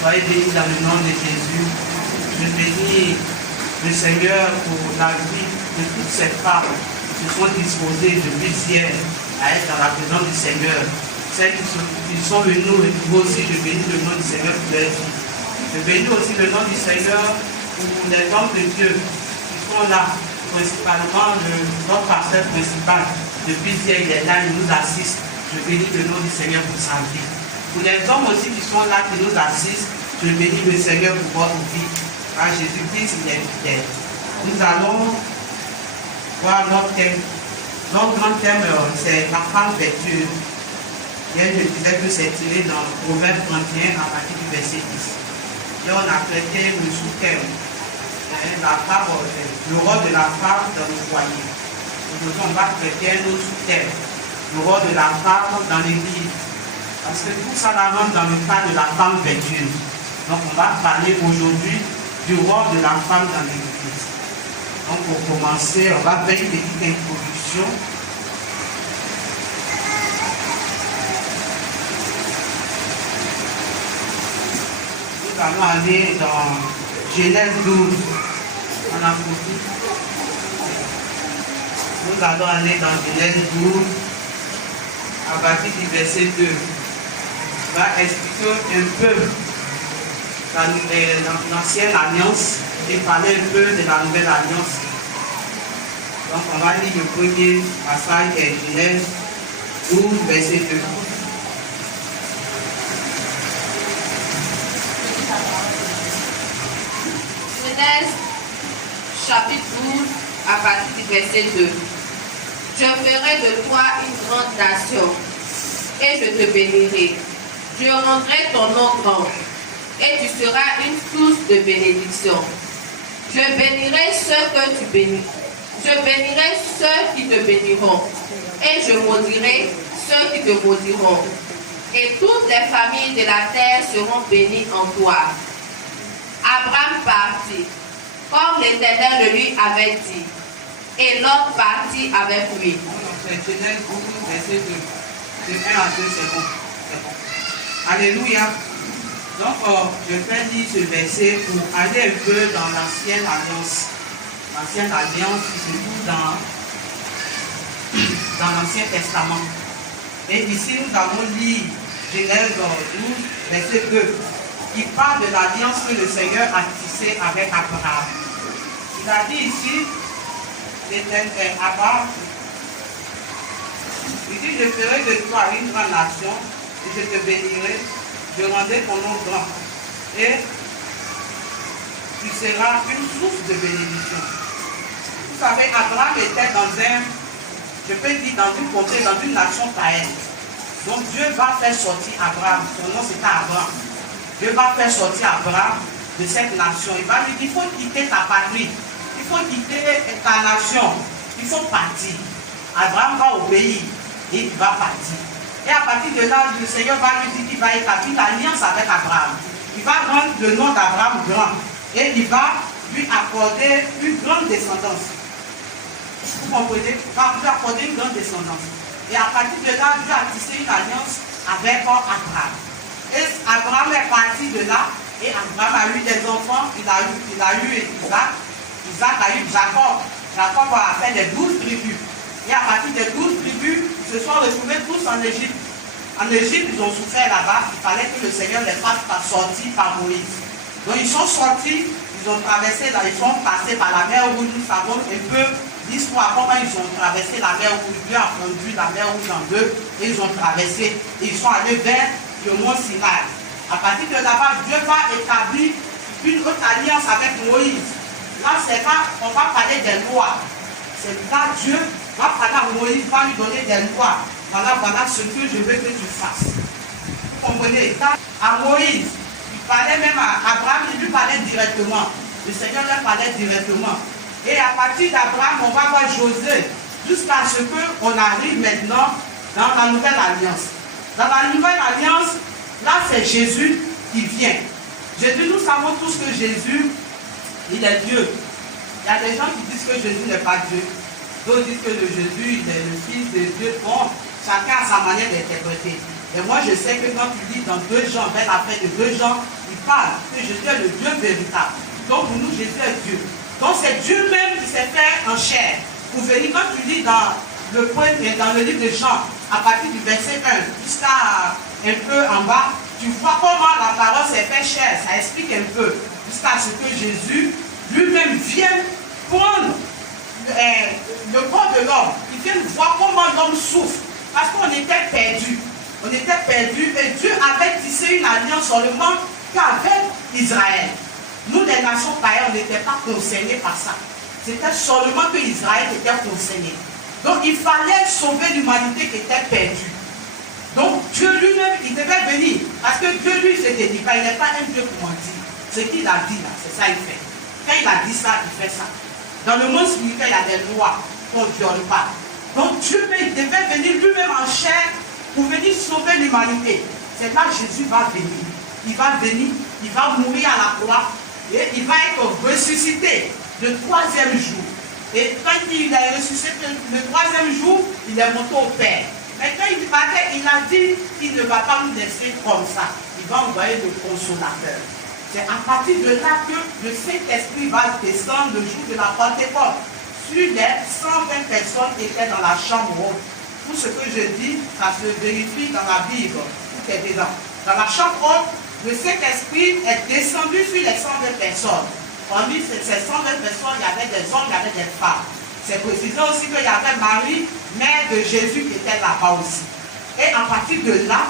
Soyez bénis dans le nom de Jésus. Je bénis le Seigneur pour la vie de toutes ces femmes qui se sont disposées depuis hier à être dans la présence du Seigneur. Celles qui sont venues nous aussi, je bénis le nom du Seigneur pour leur vie. Je bénis aussi le nom du Seigneur pour les hommes de Dieu qui sont là, principalement notre pasteur principal. Depuis hier, il est là, il nous assiste. Je bénis le nom du Seigneur pour sa vie. Pour les hommes aussi qui sont là, qui nous assistent, je bénis le Seigneur pour votre vie. Car Jésus-Christ, il est fidèle. Nous allons voir notre thème. Notre grand thème, c'est la femme vertueuse. Hier, je disais que c'est tiré dans Proverbe 31 à partir du verset 10. Et on a traité le sous-thème. Le rôle de la femme dans le foyer. Aujourd'hui, on va traiter un autre sous-thème. Le rôle de la femme dans l'église. Parce que tout ça là rentre dans le cadre de la femme vertueuse. Donc on va parler aujourd'hui du rôle de la femme dans l'église. Donc pour commencer, on va faire une petite introduction. Nous allons aller dans Genèse 12. On a foutu. Nous allons aller dans Genèse 12 à partir du verset 2. On va expliquer un peu l'ancienne alliance et parler un peu de la nouvelle alliance. Donc on va lire le premier passage de Genèse 12, verset 2. Genèse chapitre 12 à partir du verset 2. Je ferai de toi une grande nation et je te bénirai. Je rendrai ton nom grand et tu seras une source de bénédiction. Je bénirai ceux que tu bénis. Je bénirai ceux qui te béniront et je maudirai ceux qui te maudiront. Et toutes les familles de la terre seront bénies en toi. Abraham partit, comme l'Éternel le lui avait dit. Et Lot partit avec lui. C'est Genèse 12, verset 2. De 1 à 2, c'est bon. Alléluia. Donc, je vais lire ce verset pour aller un peu dans l'ancienne alliance. L'ancienne alliance qui se trouve dans l'Ancien Testament. Et ici, nous allons lire Genèse 12, verset 2, qui parle de l'alliance que le Seigneur a tissée avec Abraham. Il a dit ici, Abraham, il dit, je ferai de toi une grande nation, et je te bénirai, je rendrai ton nom grand, et tu seras une source de bénédiction. Vous savez, Abraham était je peux dire, dans une contrée, dans une nation païenne. Donc Dieu va faire sortir Abraham, son nom c'était Abraham. Dieu va faire sortir Abraham de cette nation. Il va lui dire, il faut quitter ta patrie. Il faut quitter ta nation. Il faut partir. Abraham va obéir et il va partir. Et à partir de là, le Seigneur va lui dire qu'il va établir l'alliance avec Abraham. Il va rendre le nom d'Abraham grand. Et il va lui accorder une grande descendance. Vous comprenez? Il va lui accorder une grande descendance. Et à partir de là, Dieu a tissé une alliance avec Abraham. Et Abraham est parti de là. Et Abraham a eu des enfants. Il a eu Isaac. Isaac a eu Jacob. Jacob a fait les 12 tribus. Et à partir des 12 tribus, ils se sont retrouvés tous en Égypte. En Égypte, ils ont souffert là-bas. Il fallait que le Seigneur les fasse sortir par Moïse. Donc ils sont sortis, ils ont traversé, ils sont passés par la mer Rouge. Nous savons un peu l'histoire, comment ils ont traversé la mer Rouge. Dieu a fondu la mer Rouge en deux et ils ont traversé. Et ils sont allés vers le mont Sinaï. À partir de là-bas, Dieu va établir une autre alliance avec Moïse. Là, c'est là, on va parler des lois. C'est là, Dieu va parler à Moïse, va lui donner des lois. Voilà ce que je veux que tu fasses. Vous comprenez? Là, à Moïse, il parlait même à Abraham, il lui parlait directement. Le Seigneur lui parlait directement. Et à partir d'Abraham, on va voir Josué, jusqu'à ce qu'on arrive maintenant dans la nouvelle alliance. Dans la nouvelle alliance, là, c'est Jésus qui vient. Jésus, nous savons tous que Jésus, il est Dieu. Il y a des gens qui disent que Jésus n'est pas Dieu. D'autres disent que Jésus, il est le Fils de Dieu. Bon, chacun a sa manière d'interpréter. Et moi, je sais que quand tu lis dans 2 Jean, vers la fin de 2 Jean, il parle que Jésus est le Dieu véritable. Donc pour nous, Jésus est Dieu. Donc c'est Dieu même qui s'est fait en chair. Pour venir, quand tu lis dans le livre de Jean, à partir du verset 1 jusqu'à un peu en bas, tu vois comment la parole s'est fait chair. Ça explique un peu jusqu'à ce que Jésus lui-même vienne prendre le corps de l'homme. Il vient voir comment l'homme souffre. Parce qu'on était perdus. On était perdus et Dieu avait tissé une alliance seulement qu'avec Israël. Nous, les nations païennes, on n'était pas concernés par ça. C'était seulement que Israël était concerné. Donc il fallait sauver l'humanité qui était perdue. Donc Dieu lui-même, il devait venir. Parce que Dieu lui s'était dit, il n'est pas un Dieu pour mentir. Ce qu'il a dit là, c'est ça qu'il fait. Quand il a dit ça, il fait ça. Dans le monde spirituel, il y a des lois qu'on ne viole pas. Donc Dieu il devait venir lui-même en chair pour venir sauver l'humanité. C'est là que Jésus va venir. Il va venir, il va mourir à la croix et il va être ressuscité le 3e jour. Et quand il est ressuscité le 3e jour, il est monté au Père. Mais quand il partait, il a dit qu'il ne va pas nous laisser comme ça. Il va envoyer le consolateur. C'est à partir de là que le Saint-Esprit va descendre le jour de la Pentecôte sur les 120 personnes qui étaient dans la chambre haute. Tout ce que je dis, ça se vérifie dans la Bible. Tout est dedans. Dans la chambre haute, le Saint-Esprit est descendu sur les 120 personnes. Parmi ces 120 personnes, il y avait des hommes, il y avait des femmes. C'est précisé aussi qu'il y avait Marie, mère de Jésus, qui était là-bas aussi. Et à partir de là,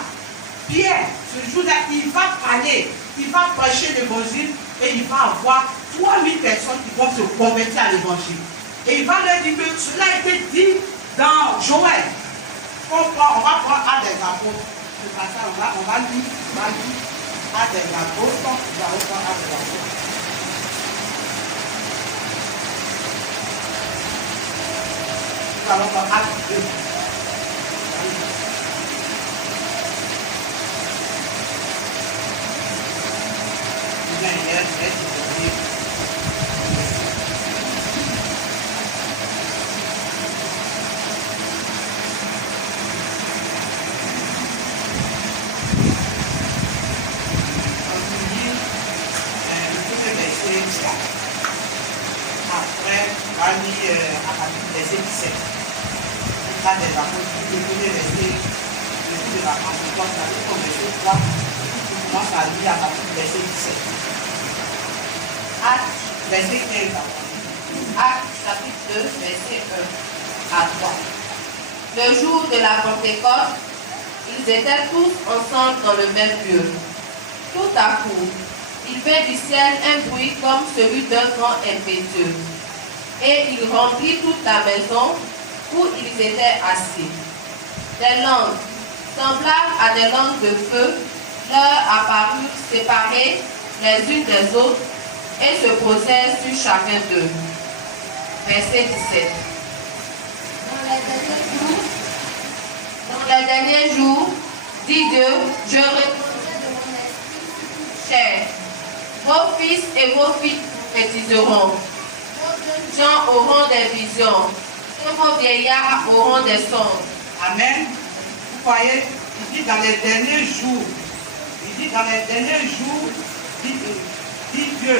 Pierre, ce jour-là, il va parler, il va prêcher l'évangile et il va avoir 3000 personnes qui vont se convertir à l'évangile. Et il va leur dire que cela a été dit dans Joël. On va prendre Actes des Apôtres. C'est pas ça, on va lire Actes des Apôtres. On va reprendre Actes des Apôtres. Nous allons voir Actes 2. Après, on va lire à partir du verset 17. Là, des apôtres, le premier verset, le jour de la Pentecôte, ça veut dire verset 3, on commence à lire à partir du verset 17. Actes, verset 15. Actes chapitre 2, verset 1 à 3. Le jour de la Pentecôte, ils étaient tous ensemble dans le même lieu. Tout à coup, il vint du ciel un bruit comme celui d'un vent impétueux. Et il remplit toute la maison où ils étaient assis. Des langues, semblables à des langues de feu, leur apparurent séparées les unes des autres et se posaient sur chacun d'eux. Verset 17. Dans les derniers jours, dit Dieu, je répondrai de mon esprit cher. Vos fils et vos filles prophétiseront. Vos jeunes gens auront des visions. Et vos vieillards auront des songes. Amen. Vous voyez, il dit dans les derniers jours, dit Dieu,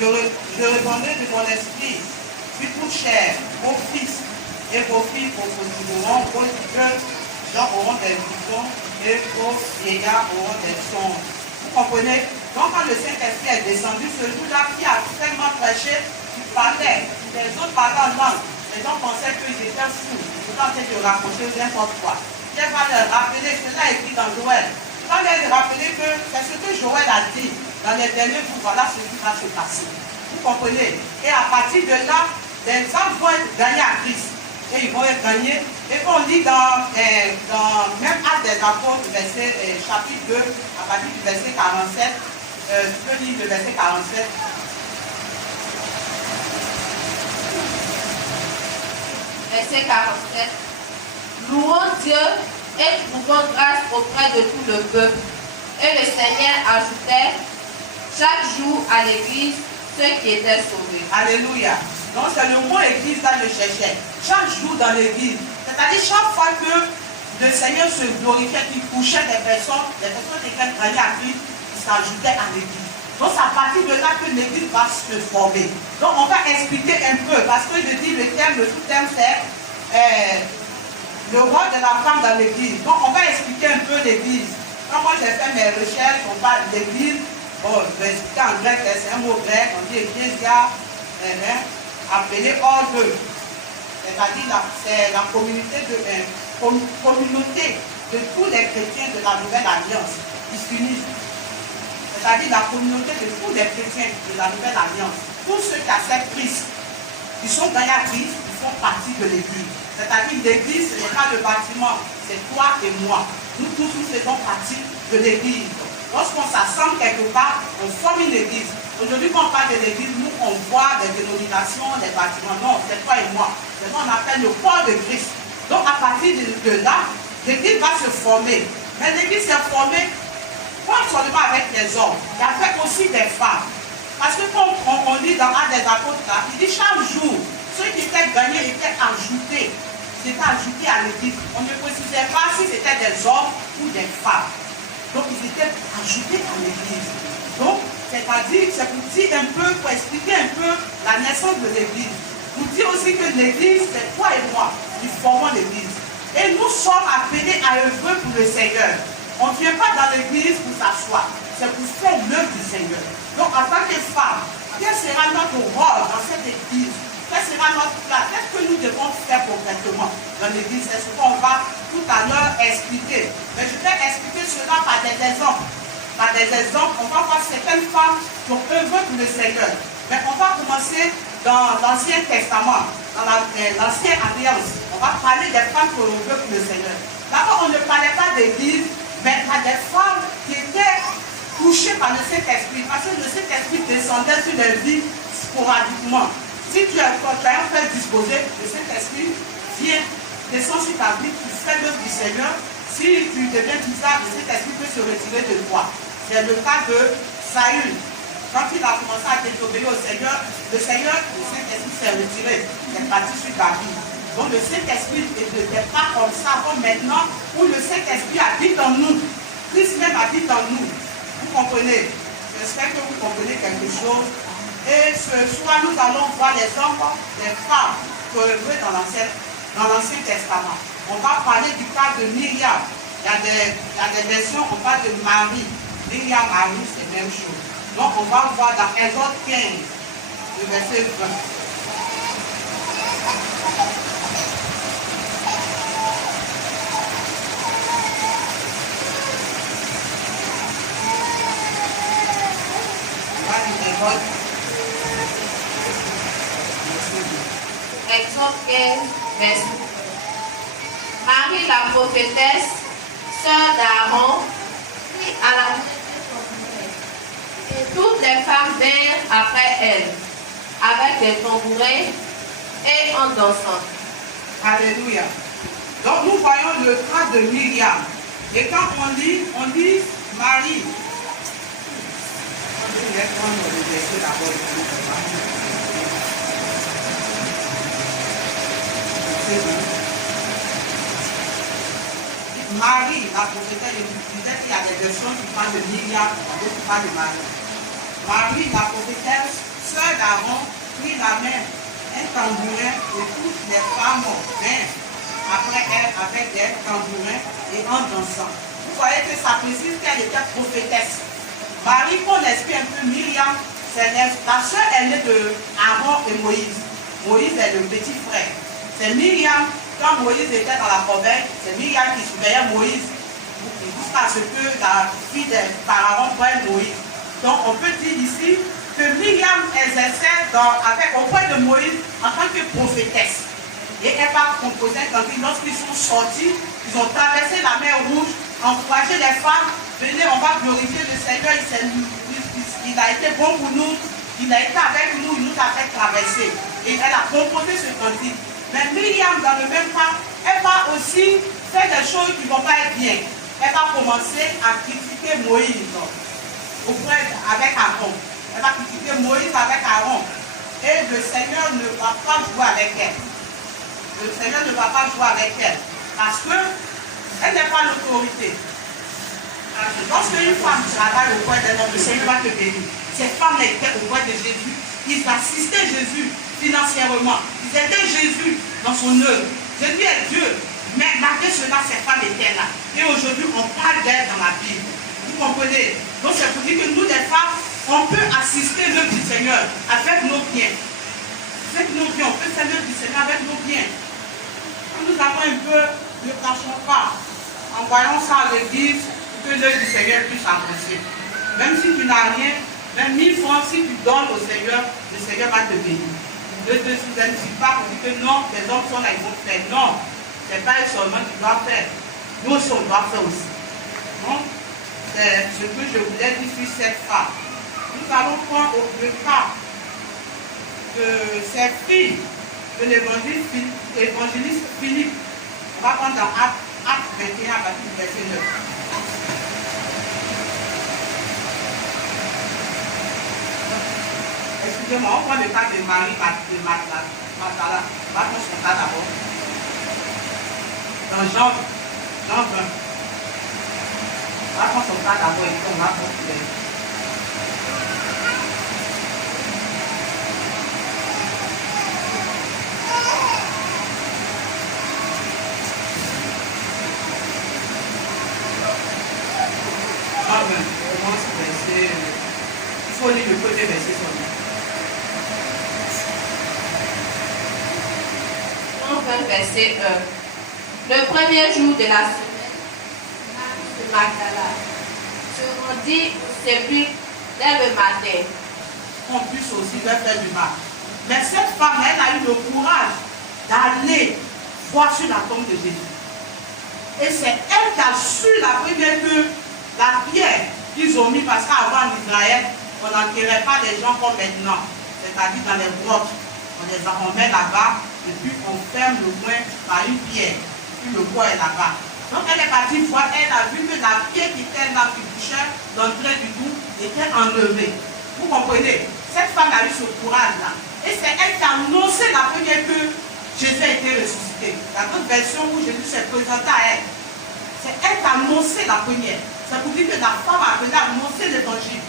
je répondrai de mon esprit, sur toute chair, vos fils et vos filles prophétiseront, vos jeunes gens auront des visions et vos vieillards auront des songes. Vous comprenez? Donc quand le Saint-Esprit est descendu, ce jour-là, qui a tellement prêché, il parlait, les autres parlaient en langue. Les gens pensaient qu'ils étaient fous, ils étaient en train de raconter n'importe quoi. Dieu va leur rappeler, cela est écrit dans Joël. Il va leur rappeler que c'est ce que Joël a dit dans les derniers jours, voilà ce qui va se passer. Vous comprenez? Et à partir de là, les hommes vont être gagnés à Christ. Et ils vont être gagnés. Et on lit dans même Actes des Apôtres, chapitre 2, à partir du verset 47, tu peux lire le verset 47. Verset 47. Louons Dieu et trouvons grâce auprès de tout le peuple. Et le Seigneur ajoutait chaque jour à l'église ceux qui étaient sauvés. Alléluia. Donc c'est le mot église là que je cherchais. Chaque jour dans l'église. C'est-à-dire chaque fois que le Seigneur se glorifiait, il couchait des personnes lesquelles allaient à Christ, qui s'ajoutaient à l'église. Donc c'est à partir de là que l'église va se former. Donc on va expliquer un peu, parce que je dis le sous-thème c'est le rôle de la femme dans l'église. Donc on va expliquer un peu l'église. Quand moi j'ai fait mes recherches, on parle d'église, bon, je vais expliquer en grec, c'est un mot grec, on dit ecclésia, appelé ordre. C'est-à-dire c'est la communauté de tous les chrétiens de la Nouvelle Alliance. Ils s'unissent. C'est-à-dire la communauté de tous les chrétiens de la Nouvelle Alliance. Tous ceux qui acceptent Christ, qui sont dans la Christ, ils font partie de l'église. C'est-à-dire l'église, ce n'est pas le bâtiment, c'est toi et moi. Nous tous, nous faisons partie de l'église. Lorsqu'on s'assemble quelque part, on forme une église. Aujourd'hui, quand on parle de l'église, nous, on voit des dénominations, des bâtiments. Non, c'est toi et moi. C'est ce qu'on appelle le corps de Christ. Donc, à partir de là, l'église va se former. Mais l'église s'est formée pas seulement avec les hommes, il y avait aussi des femmes. Parce que comme on lit dans Actes des Apôtres, là, il dit chaque jour, ceux qui étaient gagnés étaient ajoutés. C'était ajouté à l'église. On ne précisait pas si c'était des hommes ou des femmes. Donc, ils étaient ajoutés à l'église. Donc, c'est-à-dire, c'est pour dire un peu, pour expliquer un peu la naissance de l'église. Pour dire aussi que l'église, c'est toi et moi qui formons l'église. Et nous sommes appelés à œuvrer pour le Seigneur. On ne vient pas dans l'église pour s'asseoir. C'est pour faire l'œuvre du Seigneur. Donc, en tant que femme, quel sera notre rôle dans cette église? Quelle sera notre place? Qu'est-ce que nous devons faire concrètement dans l'église? C'est ce qu'on va tout à l'heure expliquer. Mais je vais expliquer cela par des exemples. Par des exemples, on va voir certaines femmes qui ont œuvré pour le Seigneur. Mais on va commencer dans l'Ancien Testament, dans l'Ancienne Alliance. On va parler des femmes qui ont œuvré pour le Seigneur. D'abord, on ne parlait pas d'église, mais à des femmes qui étaient touchées par le Saint-Esprit. Parce que le Saint-Esprit descendait sur les vies sporadiquement. Si tu as un fait disposé, le Saint-Esprit vient, descend sur ta vie, tu fais l'œuvre du Seigneur. Si tu deviens bizarre, le Saint-Esprit peut se retirer de toi. C'est le cas de Saül. Quand il a commencé à désobéir au Seigneur, le Saint-Esprit s'est retiré. Il est parti sur David. Donc le Saint-Esprit n'était pas comme ça, comme maintenant, où le Saint-Esprit habite en nous. Christ même habite en nous. Vous comprenez? J'espère que vous comprenez quelque chose. Et ce soir, nous allons voir les hommes, les femmes qui ont œuvré dans l'Ancien Testament. On va parler du cas de Myriam. Il y a des versions, on parle de Marie. Myriam, Marie, c'est la même chose. Donc on va voir dans Exode 15, le verset 20. Exode 15, verset. Marie la prophétesse, sœur d'Aaron, et toutes les femmes vinrent après elle, avec des tambourins et en dansant. Alléluia. Donc nous voyons le cas de Myriam. Et quand on dit Marie. Je vais prendre le verset d'abord. Marie, la prophétesse, je disais qu'il y a des versions qui parlent de Myriam, d'autres qui parlent de Marie. Marie, la prophétesse, sœur d'Aaron, prit la main, un tambourin, et toutes les femmes vinrent après elle avec des tambourins et en dansant. Vous voyez que ça précise qu'elle était prophétesse. Marie, qu'on explique un peu, Myriam, c'est la sœur aînée de Aaron et Moïse. Moïse est le petit frère. C'est Myriam. Quand Moïse était dans la corbeille, c'est Myriam qui surveillait Moïse jusqu'à ce que la fille de Pharaon voie Moïse. Donc on peut dire ici que Myriam exerçait auprès de Moïse en tant que prophétesse. Et elle va composer un cantique. Lorsqu'ils sont sortis, ils ont traversé la mer Rouge, encouragé les femmes, venez, on va glorifier le Seigneur, il a été bon pour nous, il a été avec nous, il nous a fait traverser. Et elle a composé ce cantique. Mais Myriam, dans le même temps, elle va aussi faire des choses qui ne vont pas être bien. Elle va commencer à critiquer Moïse avec Aaron. Elle va critiquer Moïse avec Aaron. Et le Seigneur ne va pas jouer avec elle. Le Seigneur ne va pas jouer avec elle. Parce que Elle n'est pas l'autorité. Lorsque une femme travaille auprès d'un homme, le Seigneur va te bénir. Cette femme était auprès de Jésus. Ils assistaient Jésus financièrement. Ils aidaient Jésus dans son œuvre. Jésus est Dieu. Mais malgré cela, cette femme était là. Et aujourd'hui, on parle d'elle dans la Bible. Vous comprenez? Donc c'est pour dire que nous, les femmes, on peut assister l'œuvre du Seigneur avec nos biens. Avec nos biens, on peut faire l'œuvre du Seigneur avec nos biens. Quand nous avons un peu, ne cachons pas. Envoyons ça à l'église pour que l'œuvre du Seigneur puisse avancer. Même si tu n'as rien, même 1000 francs, si tu donnes au Seigneur, le Seigneur va te bénir. Ne te sous-estime pas pour dire que non, les hommes sont là, ils vont faire. Non, ce n'est pas eux seulement qui doivent faire. Nous aussi, on doit faire aussi. Donc, c'est ce que je voulais dire sur cette femme. Nous allons prendre le cas de cette fille de l'évangéliste Philippe. On va prendre dans Acte 21 à partir du verset 9. Excusez-moi, on prend le cas de Marie de Magdala. On va prendre son cas d'abord. Dans Jean 20. On va prendre son cas d'abord et puis on va continuer. Jean 20, on commence verset. Il faut lire le premier verset seulement. Verset 1. Le premier jour de la semaine, Marie de Magdala se rendit au sépulcre dès le matin. On puisse aussi leur faire du mal. Mais cette femme, elle a eu le courage d'aller voir sur la tombe de Jésus. Et c'est elle qui a su la première que la pierre qu'ils ont mis, parce qu'avant en Israël, on n'enterrait pas les gens comme maintenant, c'est-à-dire dans les grottes. On les met là-bas. Et puis on ferme le coin par une pierre. Puis le bois est là-bas. Donc elle est partie voir, elle a vu que la pierre qui était là, qui bouchait d'entrée du tout, était enlevée. Vous comprenez? Cette femme a eu ce courage-là. Et c'est elle qui a annoncé la première que Jésus a été ressuscité. La autre version où Jésus s'est présenté à elle. C'est elle qui a annoncé la première. C'est pour dire que la femme a venu annoncer l'évangile.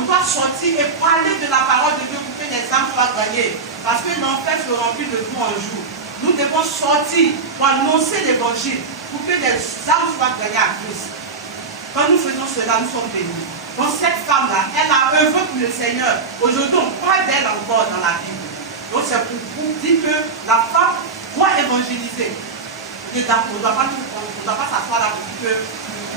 On doit sortir et parler de la parole de Dieu pour que les âmes soient gagnées. Parce que l'enfer se remplit de jour en jour. Nous devons sortir pour annoncer l'évangile, pour que les âmes soient gagnées à Christ. Quand nous faisons cela, nous sommes bénis. Donc cette femme-là, elle a œuvré pour le Seigneur. Aujourd'hui, on parle d'elle encore dans la Bible. Donc c'est pour vous dire que la femme doit évangéliser. On ne doit pas s'asseoir là pour dire que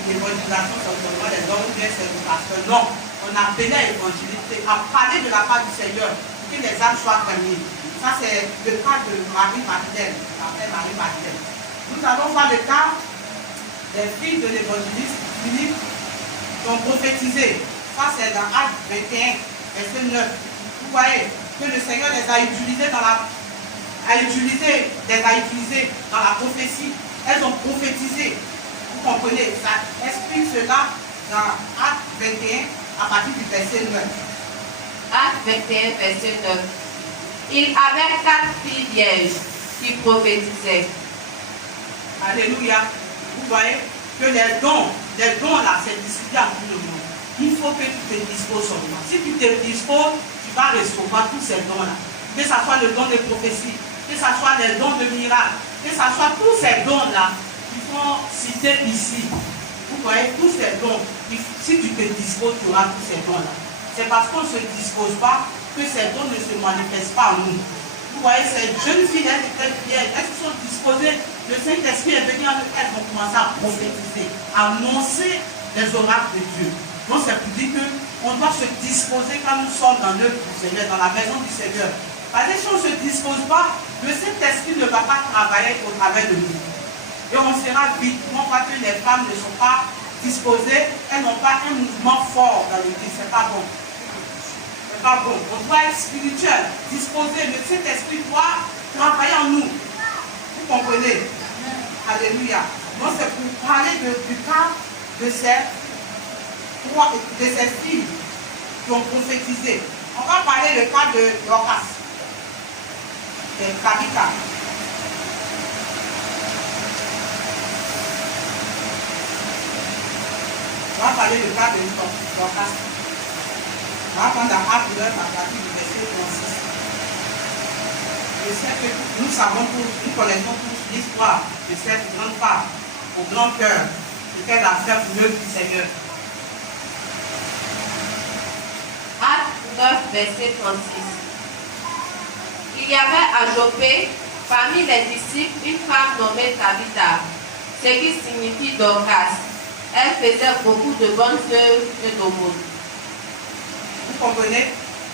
l'évangélisation, c'est seulement les hommes ou bien c'est le pasteur. Non, on a appelé à évangéliser, à parler de la part du Seigneur. Que les âmes soient gagnées. Ça, c'est le cas de Marie-Madeleine, la mère Marie-Madeleine. Nous allons voir le cas des filles de l'évangéliste Philippe qui ont prophétisé. Ça, c'est dans Acte 21, verset 9. Vous voyez que le Seigneur les a utilisées dans la prophétie. Elles ont prophétisé. Vous comprenez? Ça explique cela dans Acte 21, à partir du verset 9. Acte 21, verset 9. Il avait 4 filles vierges qui prophétisaient. Alléluia. Vous voyez que les dons là, c'est distribué à tout le monde. Il faut que tu te disposes seulement. Si tu te disposes, tu vas recevoir tous ces dons-là. Que ce soit le don de prophétie, que ce soit les dons de miracles, que ce soit tous ces dons-là qui sont cités ici. Vous voyez, tous ces dons, si tu te disposes, tu auras tous ces dons-là. C'est parce qu'on ne se dispose pas que ces dons ne se manifestent pas en nous. Vous voyez, ces jeunes filles, elles étaient vierges, elles se sont disposées, le Saint-Esprit est venu en elles, elles vont commencer à prophétiser, à annoncer les oracles de Dieu. Donc c'est pour dire qu'on doit se disposer quand nous sommes dans l'œuvre du Seigneur, dans la maison du Seigneur. Parce que si on ne se dispose pas, le Saint-Esprit ne va pas travailler au travers de nous. Et on sera vite. On voit que les femmes ne sont pas disposées, elles n'ont pas un mouvement fort dans l'église, c'est pas bon. Pas bon. On doit être spirituel, disposé. Le Saint-Esprit doit travailler en nous. Vous comprenez? Alléluia. Donc c'est pour parler du cas de ces filles qui ont prophétisé. On va parler du cas de Dorcas, de Tabitha. On va parler du cas de Dorcas. On va prendre dans Actes 9 à partir du verset 36. Je sais que nous savons tous, nous connaissons tous l'histoire de cette grande femme au grand cœur, ce qu'elle a fait pour l'œuvre du Seigneur. Acte 9, verset 36. Il y avait à Joppé, parmi les disciples, une femme nommée Tabitha, ce qui signifie Dorcas. Elle faisait beaucoup de bonnes œuvres et d'aumônes. Vous comprenez?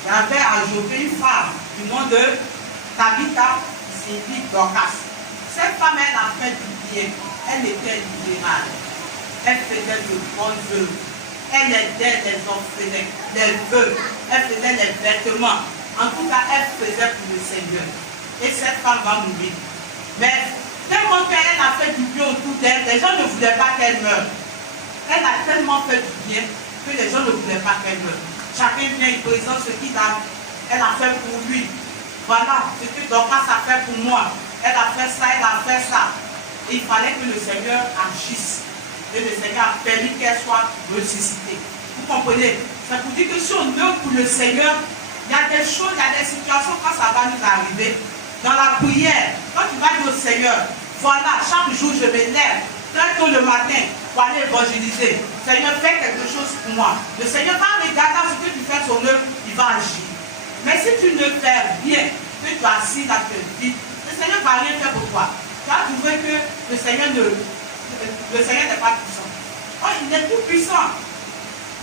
Il y avait à Joppé une femme du nom de Tabitha, qui signifie Dorcas. Cette femme, elle a fait du bien. Elle était libérale. Elle faisait de bonnes œuvres. Elle aidait les orphelins, les veuves. Elle faisait les vêtements. En tout cas, elle faisait pour le Seigneur. Et cette femme va mourir. Mais tellement qu'elle a fait du bien autour d'elle, les gens ne voulaient pas qu'elle meure. Elle a tellement fait du bien que les gens ne voulaient pas qu'elle meure. Chacun vient, il présente ce qu'il a. Elle a fait pour lui. Voilà ce que Dorcas a fait pour moi. Elle a fait ça, elle a fait ça. Et il fallait que le Seigneur agisse. Et le Seigneur a permis qu'elle soit ressuscitée. Vous comprenez? C'est pour dire que si on œuvre pour le Seigneur, il y a des choses, il y a des situations quand ça va nous arriver. Dans la prière, quand tu vas dire au Seigneur, voilà, chaque jour je me lève, très tôt le matin, pour aller évangéliser. Seigneur, fais quelque chose pour moi. Le Seigneur va regarder ce que tu fais son œuvre, il va agir. Mais si tu ne fais rien, que tu as assis dans ta vie, le Seigneur ne va rien faire pour toi. Tu vas trouver que le Seigneur n'est pas puissant. Oh, il est tout puissant.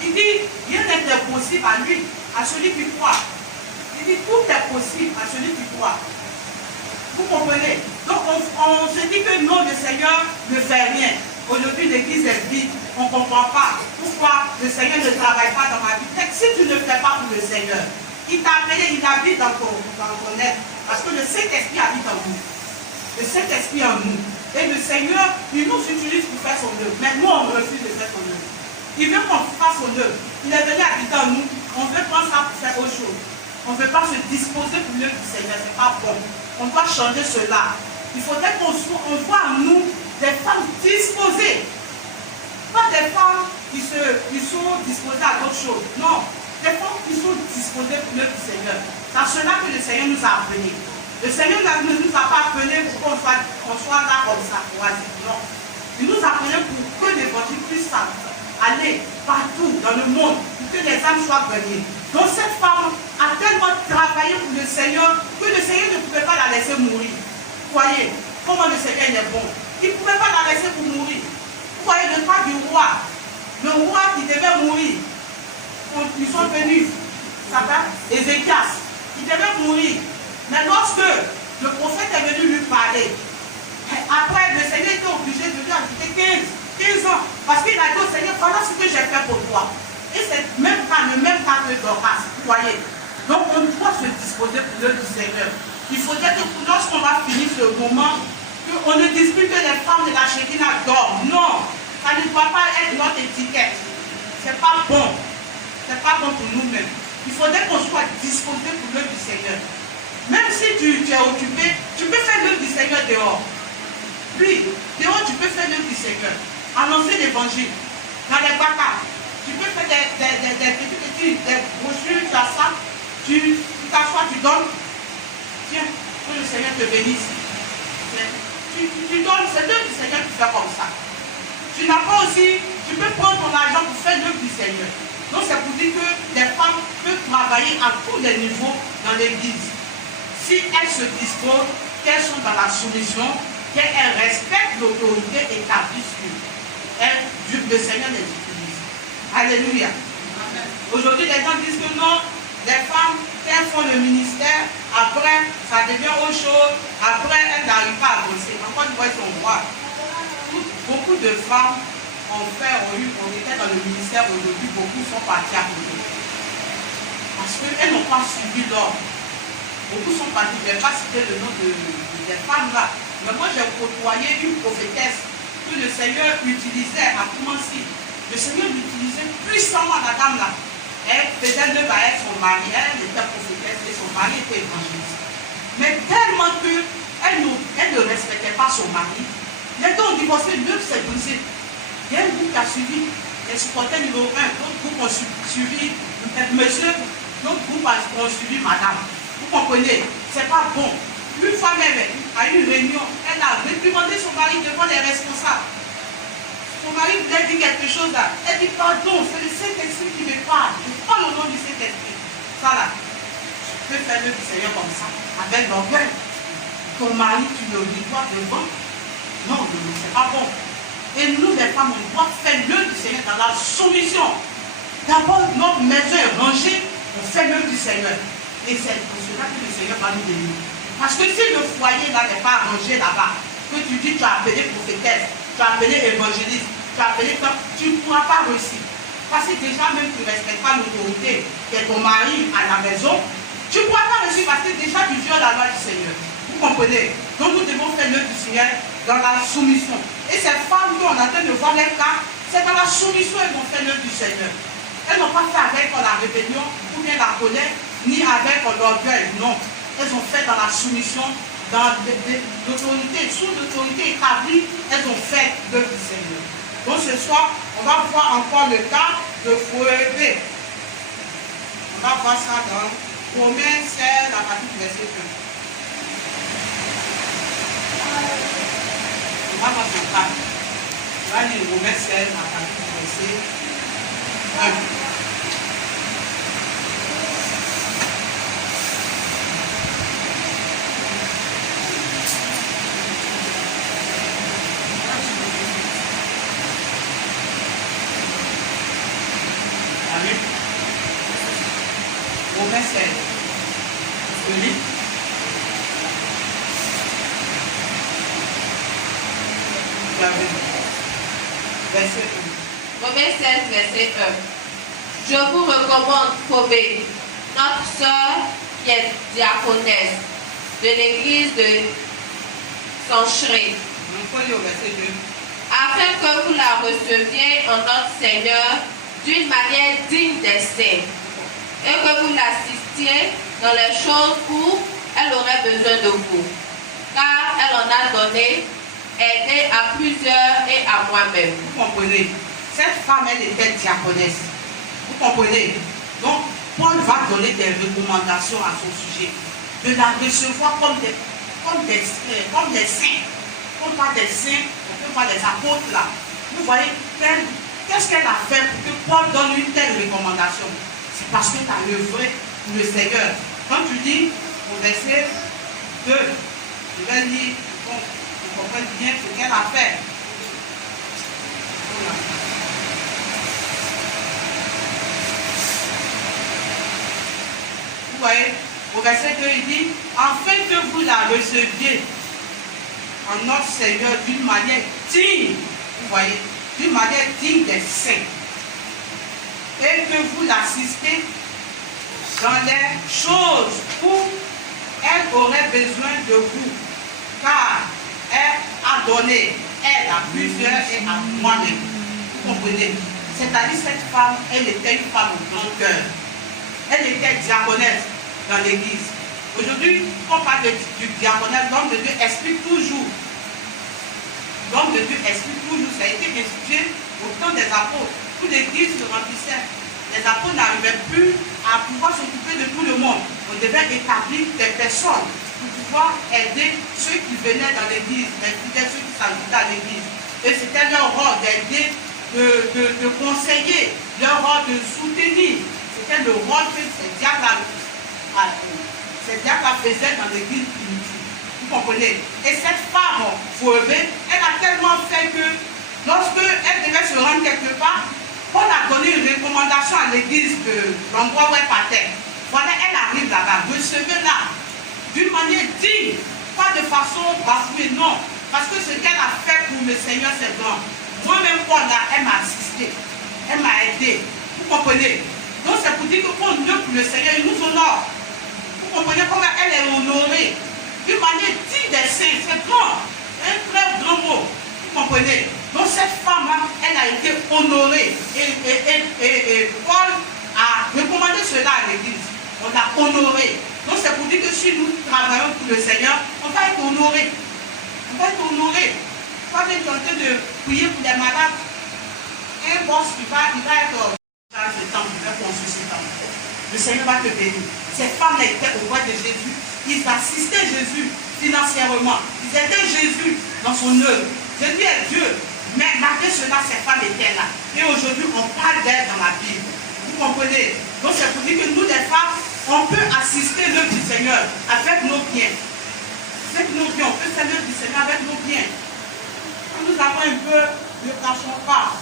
Il dit, rien n'est impossible à lui, à celui qui croit. Il dit, tout est possible à celui qui croit. Vous comprenez? Donc on se dit que non, le Seigneur ne fait rien. Aujourd'hui, l'église est vide. On ne comprend pas pourquoi le Seigneur ne travaille pas dans ma vie. Si tu ne fais pas pour le Seigneur, il t'a appelé, il habite dans ton être. Parce que le Saint-Esprit habite en nous. Le Saint-Esprit en nous. Et le Seigneur, il nous utilise pour faire son œuvre. Mais nous, on refuse de faire son œuvre. Il veut qu'on fasse son œuvre. Il est venu habiter en nous. On veut prendre ça pour faire autre chose. On ne veut pas se disposer pour l'œuvre du Seigneur. Ce n'est pas bon. On doit changer cela. Il faudrait qu'on voit en nous des femmes disposées. Pas des femmes qui sont disposées à d'autres choses. Non. Des femmes qui sont disposées pour l'œuvre du Seigneur. C'est à cela que le Seigneur nous a appelés. Le Seigneur ne nous a pas appelés pour qu'on soit là comme ça. Non. Il nous a appelés pour que l'évangile puisse aller partout dans le monde, pour que les âmes soient gagnées. Donc cette femme a tellement travaillé pour le Seigneur que le Seigneur ne pouvait pas la laisser mourir. Vous voyez comment le Seigneur est bon. Il ne pouvait pas la laisser pour mourir. Vous voyez le cas du roi. Le roi qui devait mourir. Ils sont venus. Ça s'appelle Ézéchias. Il devait mourir. Mais lorsque le prophète est venu lui parler, après le Seigneur était obligé de lui ajouter 15 ans. Parce qu'il a dit au Seigneur, voilà ce que j'ai fait pour toi. Et c'est le même cas que Dorcas. Vous voyez. Donc on doit se disposer pour l'œuvre du Seigneur. Il faudrait que lorsqu'on va finir ce moment, qu'on ne dise plus que les femmes de la Shekinah dorment. Non, ça ne doit pas être notre étiquette. Ce n'est pas bon. Ce n'est pas bon pour nous-mêmes. Il faudrait qu'on soit disposé pour l'œuvre du Seigneur. Même si tu es occupé, tu peux faire l'œuvre du Seigneur dehors. Oui, dehors tu peux faire l'œuvre du Seigneur. Annoncer l'évangile. Dans les bacs, tu peux faire des brochures, tu as ça, tu t'assois, tu donnes. Tiens, que le Seigneur te bénisse. Tu donnes, c'est l'œuvre du Seigneur qui fait comme ça. Tu n'as pas aussi, tu peux prendre ton argent pour faire l'œuvre du Seigneur. Donc c'est pour dire que les femmes peuvent travailler à tous les niveaux dans l'église. Si elles se disposent, qu'elles sont dans la soumission, qu'elles respectent l'autorité établie sur elles, le Seigneur les utilise. Alléluia. Aujourd'hui, les gens disent que non, les femmes, elles font le ministère, après, ça devient autre chose, après, elles n'arrivent pas à bosser. Encore une fois, ils sont rois. Beaucoup de femmes on était dans le ministère aujourd'hui, beaucoup sont partis à côté. Parce qu'elles n'ont pas suivi l'ordre. Beaucoup sont partis, je ne vais pas citer le nom des femmes là. Mais moi j'ai côtoyé une prophétesse que le Seigneur utilisait à Koumansi. Le Seigneur l'utilisait puissamment, la dame là. Elle faisait l'œuvre avec son mari, elle était prophétesse et son mari était évangéliste. Mais tellement qu'elle ne respectait pas son mari, les deux ont divorcé, l'œuvre s'est brisée. Il y a un groupe qui a suivi. les supporters numéro 1, d'autres groupes ont suivi monsieur, d'autres groupes ont suivi madame. Vous comprenez? C'est pas bon. Une femme même a eu une réunion, elle a réprimandé son mari devant les responsables. Son mari voulait dire quelque chose là. Elle dit pardon, c'est le Saint-Esprit qui me parle. Je parle au nom du Saint-Esprit. Ça là, tu peux faire le Seigneur comme ça, avec l'orgueil. Ton mari, tu le dois devant. Non, c'est pas bon. Et nous, les femmes, on doit faire l'œuvre du Seigneur dans la soumission. D'abord, notre maison est rangée, on fait l'œuvre du Seigneur. Et c'est pour cela que le Seigneur va nous bénir. Parce que si le foyer là n'est pas rangé là-bas, que tu dis tu as appelé prophétesse, tu as appelé évangéliste, tu as appelé comme, tu ne pourras pas réussir. Parce que déjà même tu ne respectes pas l'autorité qui est ton mari à la maison, tu ne pourras pas réussir parce que déjà tu violes la loi du Seigneur. Vous comprenez? Donc nous devons faire l'œuvre du Seigneur dans la soumission. Et ces femmes qu'on est en train de voir les cas, c'est dans la soumission qu'elles vont faire l'œuvre du Seigneur. Elles n'ont pas fait avec la rébellion ou bien la colère, ni avec l'orgueil, non. Elles ont fait dans la soumission, dans l'autorité, sous l'autorité établie, elles ont fait l'œuvre du Seigneur. Donc ce soir, on va voir encore le cas de Phoebe. On va voir ça dans Romains 16, à partir du verset 1. On va voir son cas. On va lire Romains 16, à partir du verset 1. Romains 16. Je lis. Verset 1. Romains 16, verset 1. Je vous recommande Phoebe, notre sœur qui est diaconesse de l'église de Sancheré, afin que vous la receviez en notre Seigneur d'une manière digne des saints, et que vous l'assistiez dans les choses où elle aurait besoin de vous, car elle en a donné, aidé à plusieurs et à moi-même. Vous comprenez? Cette femme, elle était diaconesse. Vous comprenez? Donc, Paul va donner des recommandations à son sujet, de la recevoir comme des saints. On parle des saints, on peut voir les apôtres là. Vous voyez, qu'est-ce qu'elle a fait pour que Paul donne une telle recommandation? C'est parce que tu as œuvré pour le Seigneur. Quand tu dis au verset 2, je vais dire, bon, vous comprenez bien ce qu'elle a fait. Vous voyez, au verset 2, il dit, afin que vous la receviez en notre Seigneur d'une manière digne, vous voyez, d'une manière digne des saints, et que vous l'assistez dans les choses où elle aurait besoin de vous, car elle a donné, elle à plusieurs et à moi-même. Vous comprenez? C'est-à-dire cette femme, elle était une femme au grand cœur. Elle était diaconesse dans l'église. Aujourd'hui, quand on parle du diaconesse, l'homme de Dieu explique toujours. L'homme de Dieu explique toujours. Ça a été institué au temps des apôtres. Toute l'église se remplissait. Les apôtres n'arrivaient plus à pouvoir s'occuper de tout le monde. On devait établir des personnes pour pouvoir aider ceux qui venaient dans l'église, les fidèles, ceux qui s'ajoutaient à l'église. Et c'était leur rôle d'aider, de conseiller, leur rôle de soutenir. C'était le rôle que ces diacres faisaient dans l'église primitive. Vous comprenez? Et cette femme, Phoebe, elle a tellement fait que lorsqu'elle devait se rendre quelque part, on a donné une recommandation à l'église de l'endroit où elle partait. Voilà, elle arrive là-bas, recevez-la d'une manière digne, pas de façon bafouée, non. Parce que ce qu'elle a fait pour le Seigneur, c'est grand. Moi-même, Paul, là, elle m'a assisté, elle m'a aidé. Vous comprenez? Donc c'est pour dire que quand on œuvre pour le Seigneur, il nous honore. Vous comprenez comment elle est honorée d'une manière digne des saints, c'est grand, un très grand mot. Vous comprenez? Donc cette femme-là, elle a été honorée. Et Paul a recommandé cela à l'église. On l'a honorée. Donc c'est pour dire que si nous travaillons pour le Seigneur, on va être honoré. On va être honoré. Quand elle est en train de prier pour les malades, un boss qui va être le temple, il va construire ce temple. Le Seigneur va te bénir. Ces femmes étaient au roi de Jésus. Ils assistaient Jésus financièrement. Ils aidaient Jésus dans son œuvre. Jésus est Dieu. Mais malgré cela, ces femmes étaient là. Et aujourd'hui, on parle d'elles dans la Bible. Vous comprenez? Donc c'est pour dire que nous, les femmes, on peut assister l'œuvre du Seigneur avec nos biens. Avec nos biens, on peut faire l'œuvre du Seigneur avec nos biens. Quand nous avons un peu, ne cachons pas.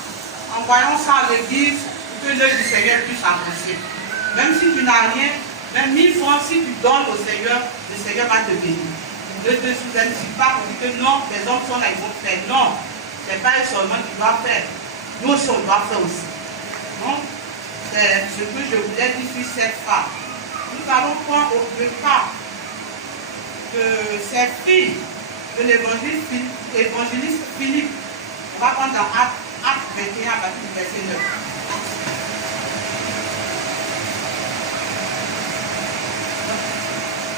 Envoyons ça à l'église pour que l'œuvre du Seigneur puisse avancer. Même si tu n'as rien, même 1000 francs, si tu donnes au Seigneur, le Seigneur va te bénir. Ne te sous-estime pas pour dire que non, les hommes sont là, ils vont faire. Non, ce n'est pas eux seulement qui doivent faire. Nous aussi, on doit faire aussi. Donc, c'est ce que je voulais dire sur cette femme. Nous allons prendre le cas de cette fille de l'évangéliste Philippe. On va prendre dans Acte 21 à partir du verset 9.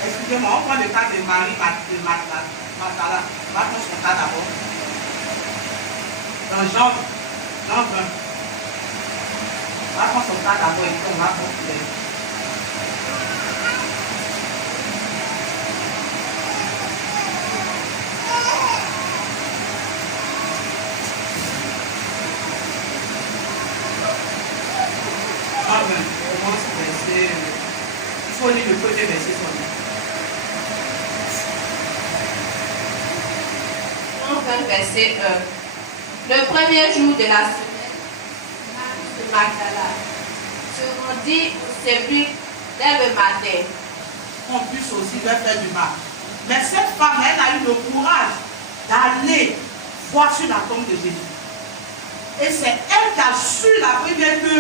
Excusez-moi, on prend le cas de Marie de Magdala. On va prendre son cas d'abord. Dans Jean 20. On va prendre son cas d'abord et puis on va continuer. On commence verset. Il faut lire le premier verset seulement. 20 verset 1. Le premier jour de la semaine, Marie de Magdala se rendit au sépulcre dès le matin. On puisse aussi leur faire du mal. Mais cette femme, elle a eu le courage d'aller voir sur la tombe de Jésus. Et c'est elle qui a su la première que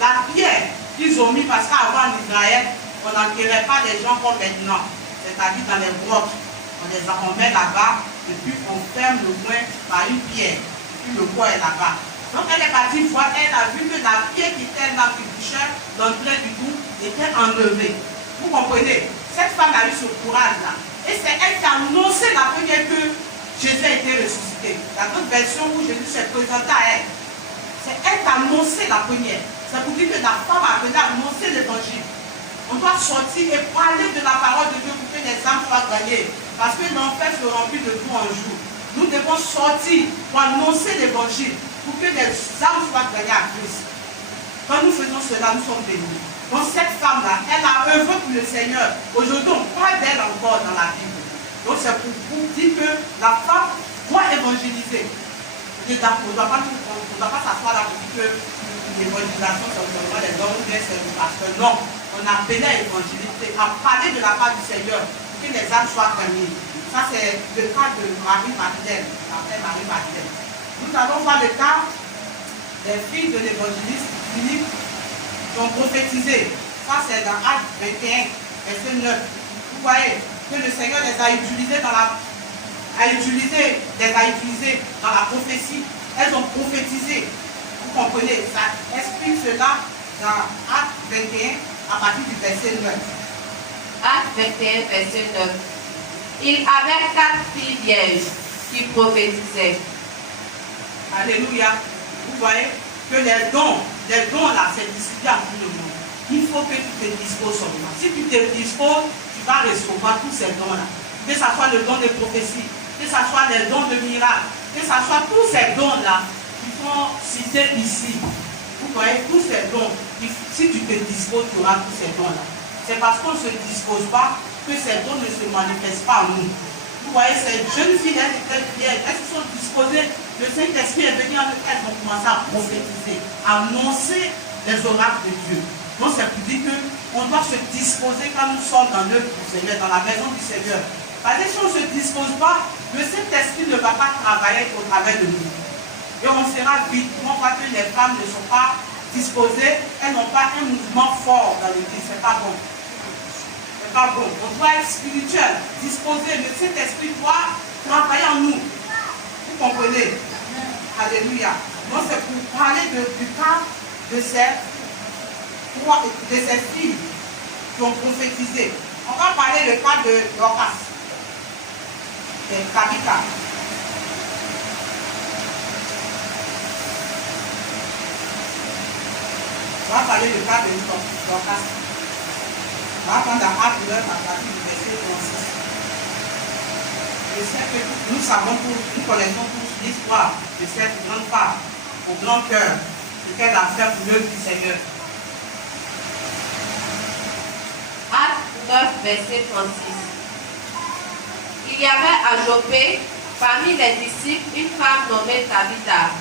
la pierre qu'ils ont mis, parce qu'avant en Israël, on n'enterrait pas les gens comme maintenant. C'est-à-dire dans les grottes. On les met là-bas, et puis on ferme le coin par une pierre. Et puis le corps est là-bas. Donc elle est partie voir, elle a vu que la pierre qui était là, qui touchait l'entrée du trou, était enlevée. Vous comprenez? Cette femme a eu ce courage-là. Et c'est elle qui a annoncé la première que Jésus a été ressuscité. Dans d'autres versions où Jésus s'est présenté à elle. C'est elle qui a annoncé la première. C'est pour dire que la femme a venu annoncer l'évangile. On doit sortir et parler de la parole de Dieu pour que les âmes soient gagnées. Parce que l'enfer se remplit de jour en jour. Nous devons sortir pour annoncer l'évangile, pour que les âmes soient gagnées à Christ. Quand nous faisons cela, nous sommes bénis. Donc cette femme-là, elle a œuvré pour le Seigneur. Aujourd'hui, on parle d'elle encore dans la Bible. Donc c'est pour vous dire que la femme doit évangéliser. On ne doit pas s'asseoir là pour dire que l'évangélisation, c'est seulement les hommes ou bien c'est le pasteur. Non, on a appelé à évangéliser, à parler de la part du Seigneur, pour que les âmes soient gagnées. Ça, c'est le cas de Marie-Madeleine, l'appelle Marie-Madeleine. Nous allons voir le cas des filles de l'évangéliste Philippe qui ont prophétisé. Ça, c'est dans Acte 21, verset 9. Vous voyez que le Seigneur les a utilisées dans la prophétie. Elles ont prophétisé. Vous comprenez? Ça explique cela dans Acte 21 à partir du verset 9. Acte 21, verset 9. Il avait 4 filles vierges qui prophétisaient. Alléluia. Vous voyez que les dons là, c'est distribué à tout le monde. Il faut que tu te disposes seulement. Si tu te disposes, tu vas recevoir tous ces dons-là. Que ce soit le don de prophétie, que ce soit les dons de miracle, que ce soit tous ces dons-là qui sont cités ici. Vous voyez, tous ces dons, si tu te disposes, tu auras tous ces dons-là. C'est parce qu'on ne se dispose pas que ces dons ne se manifestent pas en nous. Vous voyez, ces jeunes filles, elles se sont disposées, le Saint-Esprit est venu en elles, elles ont commencé à prophétiser, à annoncer les oracles de Dieu. Donc c'est pour dire qu'on doit se disposer quand nous sommes dans l'œuvre du Seigneur, dans la maison du Seigneur. Parce que si on ne se dispose pas, le Saint-Esprit ne va pas travailler au travers de nous. Et on sera vite. On voit que les femmes ne sont pas disposées, elles n'ont pas un mouvement fort dans l'église, c'est pas bon. C'est pas bon. On doit être spirituel, disposé. Le Saint-Esprit doit travailler en nous. Vous comprenez? Alléluia. Donc c'est pour parler du cas de ces filles qui ont prophétisé. On va parler du cas de Dorcas, de Tabitha. On va parler du cas de Dorcas. On va prendre Acte 9 à partir du verset 36. Je sais que nous savons tous, nous connaissons tous l'histoire de cette grande femme au grand cœur, ce qu'elle a fait pour l'œuvre du Seigneur. Acte 9, verset 36. Il y avait à Joppé, parmi les disciples, une femme nommée Tabitha,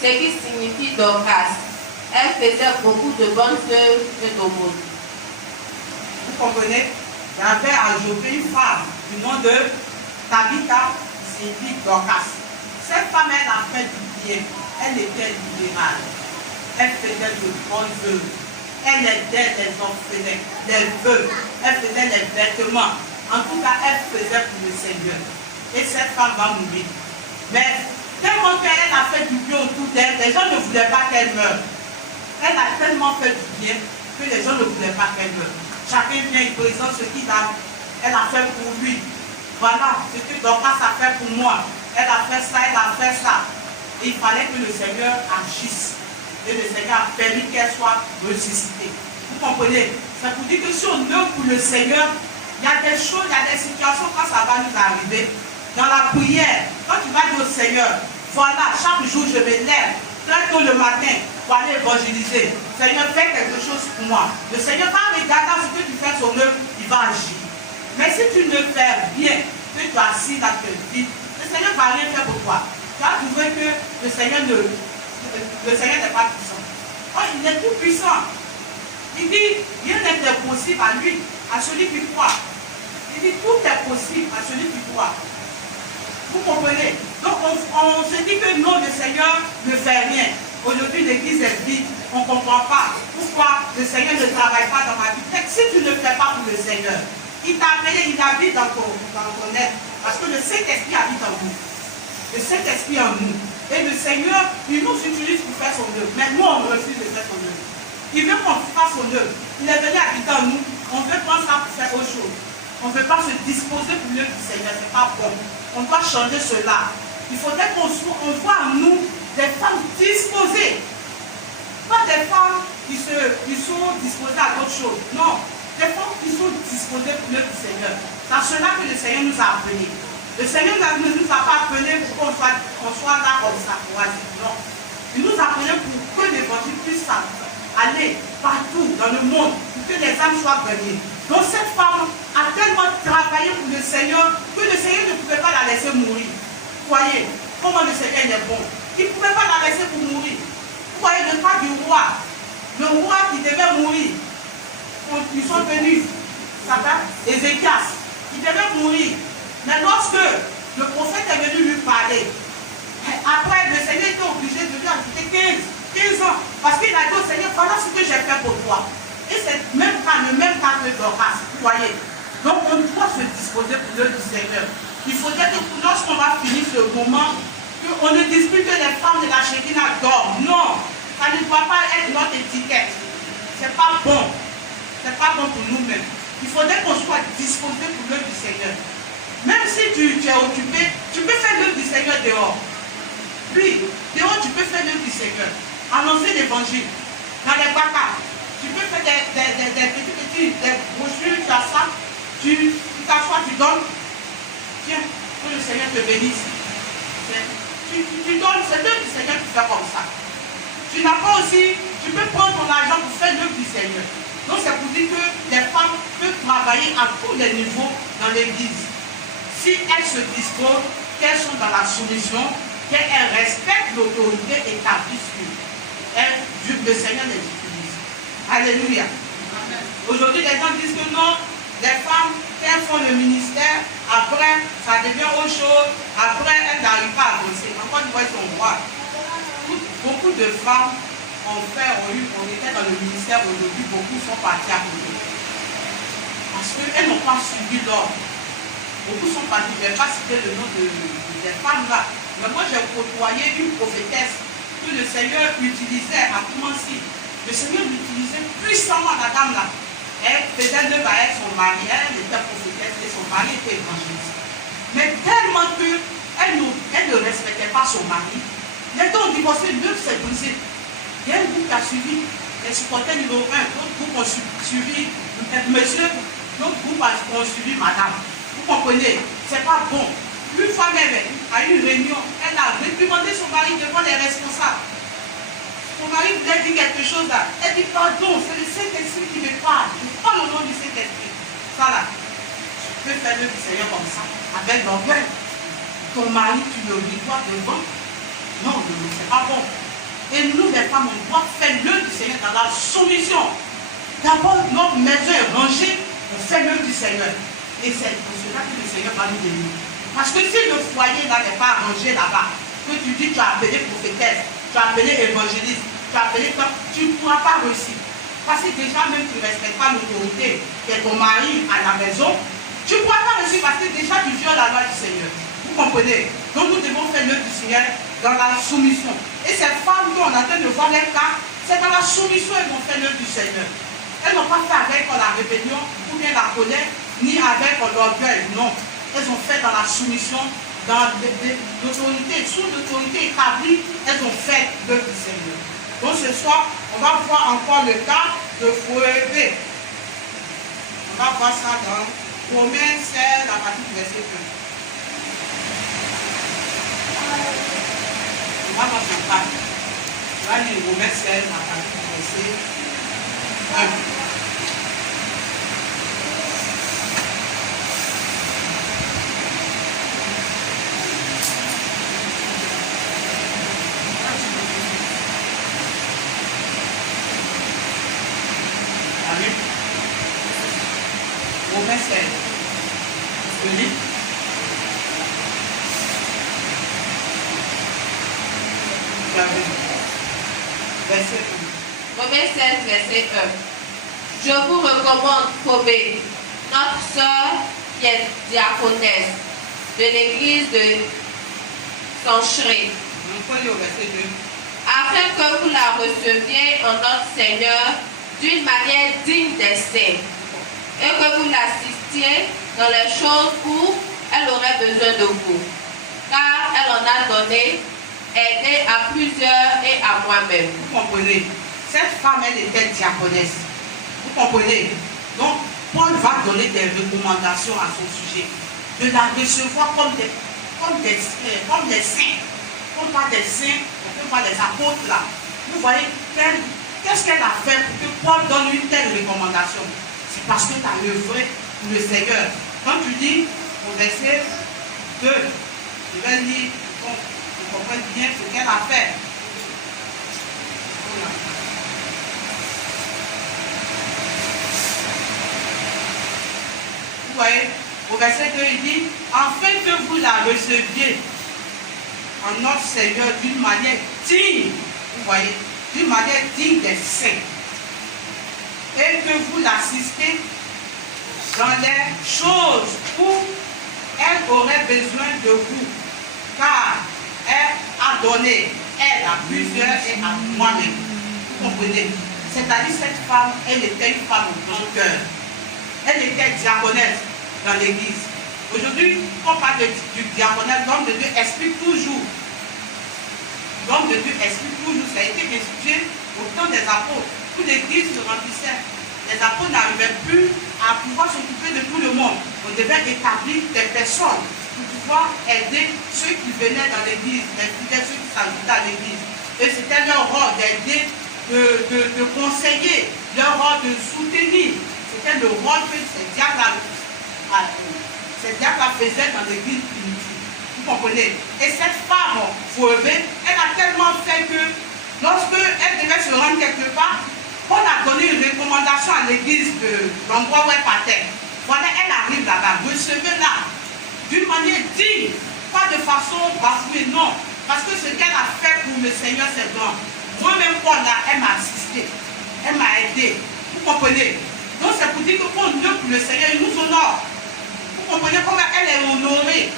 ce qui signifie Dorcas. Elle faisait beaucoup de bonnes œuvres et d'aumônes. Vous comprenez? Il y avait à Joppé une femme du nom de Tabitha, qui signifie Dorcas. Cette femme, elle a fait du bien. Elle était libérale. Elle faisait de bonnes œuvres. Elle aidait les orphelins, les veuves. Elle faisait les vêtements. En tout cas, elle faisait pour le Seigneur. Et cette femme va mourir. Mais tellement qu'elle a fait du bien autour d'elle, les gens ne voulaient pas qu'elle meure. Elle a tellement fait du bien que les gens ne voulaient pas qu'elle meure. Chacun vient, il présente ce qu'il a. Elle a fait pour lui. Voilà ce que Dorcas a fait pour moi. Elle a fait ça, elle a fait ça. Et il fallait que le Seigneur agisse. Et le Seigneur a permis qu'elle soit ressuscitée. Vous comprenez? Ça vous dit que si on œuvre pour le Seigneur, il y a des choses, il y a des situations quand ça va nous arriver. Dans la prière, quand tu vas dire au Seigneur, voilà, chaque jour je me lève, très tôt le matin, pour aller évangéliser. Seigneur, fais quelque chose pour moi. Le Seigneur va regarder ce que tu fais son œuvre, il va agir. Mais si tu ne fais rien, que tu es assis dans ta vie, le Seigneur ne va rien faire pour toi. Tu vas trouver que le Seigneur n'est pas puissant. Oh, il est tout puissant. Il dit, rien n'est impossible à lui, à celui qui croit. Il dit, tout est possible à celui qui croit. Vous comprenez? Donc on se dit que non, le Seigneur ne fait rien. Aujourd'hui, l'église est vide. On ne comprend pas pourquoi le Seigneur ne travaille pas dans ma vie. Si tu ne fais pas pour le Seigneur, il t'a appelé, il habite dans ton être. Parce que le Saint-Esprit habite en nous. Le Saint-Esprit en nous. Et le Seigneur, il nous utilise pour faire son œuvre. Mais nous, on refuse de faire son œuvre. Il veut qu'on fasse son œuvre. Il est venu habiter en nous. On veut prendre ça pour faire autre chose. On ne veut pas se disposer pour l'œuvre du Seigneur. Ce n'est pas bon. On doit changer cela. Il faudrait qu'on voit en nous des femmes disposées. Pas des femmes qui sont disposées à d'autres choses. Non. Des femmes qui sont disposées pour l'œuvre du Seigneur. C'est à cela que le Seigneur nous a appelés. Le Seigneur ne nous a pas appelés pour qu'on soit là comme ça. Non. Il nous a appelés pour que l'évangile puisse aller partout dans le monde, pour que les âmes soient gagnées. Donc cette femme a tellement travaillé pour le Seigneur que le Seigneur ne pouvait pas la laisser mourir. Vous voyez comment le Seigneur est bon. Il ne pouvait pas la laisser pour mourir. Vous voyez le cas du roi. Le roi qui devait mourir. Ils sont venus. Ça s'appelle Ézéchias. Il devait mourir. Mais lorsque le prophète est venu lui parler, après le Seigneur était obligé de lui ajouter 15 ans. Parce qu'il a dit au Seigneur, voilà ce que j'ai fait pour toi. Et c'est le même cas que Dorcas. Vous voyez. Donc on doit se disposer pour l'œuvre du Seigneur. Il faudrait que lorsqu'on va finir ce moment, qu'on ne dise plus que les femmes de la Shekinah dorment. Non, ça ne doit pas être notre étiquette. C'est pas bon. C'est pas bon pour nous-mêmes. Il faudrait qu'on soit disposé pour l'œuvre du Seigneur. Même si tu es occupé, tu peux faire l'œuvre du Seigneur dehors. Oui, dehors tu peux faire l'œuvre du Seigneur. Annoncer l'évangile. Dans les bacs, tu peux faire des brochures, tu as ça. Tu t'assois, tu donnes. Tiens, que le Seigneur te bénisse. Tu donnes, c'est l'œuvre du Seigneur qui fait comme ça. Tu n'as pas aussi, tu peux prendre ton argent pour faire l'œuvre du Seigneur. Donc c'est pour dire que les femmes peuvent travailler à tous les niveaux dans l'église. Si elles se disposent, qu'elles sont dans la soumission, qu'elles respectent l'autorité établie sur elles, le Seigneur les utilise. Alléluia. Aujourd'hui, les gens disent que non, les femmes, elles font le ministère, après, ça devient autre chose, après, elles n'arrivent pas à bosser. Encore une fois, ils sont rois. Beaucoup de femmes on était dans le ministère aujourd'hui, beaucoup sont partis à côté. Parce qu'elles n'ont pas suivi l'ordre. Beaucoup sont partis, je ne vais pas citer le nom des femmes là. Mais moi j'ai côtoyé une prophétesse que le Seigneur utilisait à Koumansi. Le Seigneur l'utilisait puissamment, la dame là. Elle faisait l'œuvre avec son mari, elle était prophétesse et son mari était évangéliste. Mais tellement qu'elle ne respectait pas son mari, les gens ont divorcé, l'œuvre s'est brisée. Il y a un groupe qui a suivi. les supporters numéro 1, d'autres groupes ont suivi monsieur, d'autres groupes ont suivi madame. Vous comprenez? C'est pas bon. Une femme même, à une réunion, elle a réprimandé son mari devant les responsables. Son mari voulait dire quelque chose là. Elle dit pardon, c'est le Saint-Esprit qui me parle. Je prends le nom du Saint-Esprit. Ça là, tu peux faire le Seigneur comme ça, avec l'orgueil. Ton mari, tu le redois devant. Non, c'est pas bon. Et nous, les femmes, on doit faire l'œuvre du Seigneur dans la soumission. D'abord, notre maison est rangée, on fait l'œuvre du Seigneur. Et c'est pour cela que le Seigneur va nous bénir. Parce que si le foyer là n'est pas rangé là-bas, que tu dis tu as appelé prophétesse, tu as appelé évangéliste, tu as appelé comme, tu ne pourras pas réussir. Parce que déjà même tu ne respectes pas l'autorité qui est ton mari à la maison, tu ne pourras pas réussir parce que déjà tu violes la loi du Seigneur. Vous comprenez? Donc nous devons faire l'œuvre du Seigneur dans la soumission. Et ces femmes qu'on est en train de voir les cas, c'est dans la soumission qu'elles vont faire l'œuvre du Seigneur. Elles n'ont pas fait avec la rébellion ou bien la colère, ni avec l'orgueil, non. Elles ont fait dans la soumission, dans l'autorité, sous l'autorité établie, elles ont fait l'œuvre du Seigneur. Donc ce soir, on va voir encore le cas de Phoebe. On va voir ça dans Romains 16 à partir du verset 1. On va voir ça. On va lire Romains 16 à partir du verset 1. Romains 16. Je lis. Verset 1. Romains 16, verset 1. Je vous recommande Phoebe, notre sœur qui est diaconesse de l'église de Sancheré, afin que vous la receviez en notre Seigneur d'une manière digne des saints, et que vous l'assistiez dans les choses où elle aurait besoin de vous, car elle en a donné, aidé à plusieurs et à moi-même. Vous comprenez? Cette femme, elle était diaconesse. Vous comprenez? Donc, Paul va donner des recommandations à son sujet, de la recevoir comme des saints. On parle des saints, on peut parler des apôtres là. Vous voyez, qu'est-ce qu'elle a fait pour que Paul donne une telle recommandation? C'est parce que tu as œuvré pour le Seigneur. Quand tu dis au verset 2, je vais lire, bon, vous comprenez bien ce qu'elle a fait. Vous voyez, au verset 2, il dit, afin que vous la receviez en notre Seigneur d'une manière digne, vous voyez, d'une manière digne des saints, et que vous l'assistez dans les choses où elle aurait besoin de vous, car elle a donné, elle à plusieurs et à moi-même. Vous comprenez? C'est-à-dire cette femme, elle était une femme au grand cœur. Elle était diaconesse dans l'église. Aujourd'hui, quand on parle du diaconat, l'homme de Dieu explique toujours. L'homme de Dieu explique toujours. Ça a été institué au temps des apôtres. Toute l'église se remplissait. Les apôtres n'arrivaient plus à pouvoir s'occuper de tout le monde. On devait établir des personnes pour pouvoir aider ceux qui venaient dans l'église, les fidèles, ceux qui s'ajoutaient à l'église. Et c'était leur rôle d'aider, de conseiller, leur rôle de soutenir. C'était le rôle que ces diacres-là faisaient dans l'église primitive. Vous comprenez? Et cette femme, Phoebe, elle a tellement fait que lorsqu'elle devait se rendre quelque part, on a donné une recommandation à l'église de l'endroit où elle partait. Voilà, elle arrive là-bas, recevez-la d'une manière digne, pas de façon bafouée, non. Parce que ce qu'elle a fait pour le Seigneur, c'est grand. Moi-même, Paul, là, elle m'a assisté, elle m'a aidé. Vous comprenez? Donc c'est pour dire que pour le Seigneur, il nous honore. Vous comprenez comment elle est honorée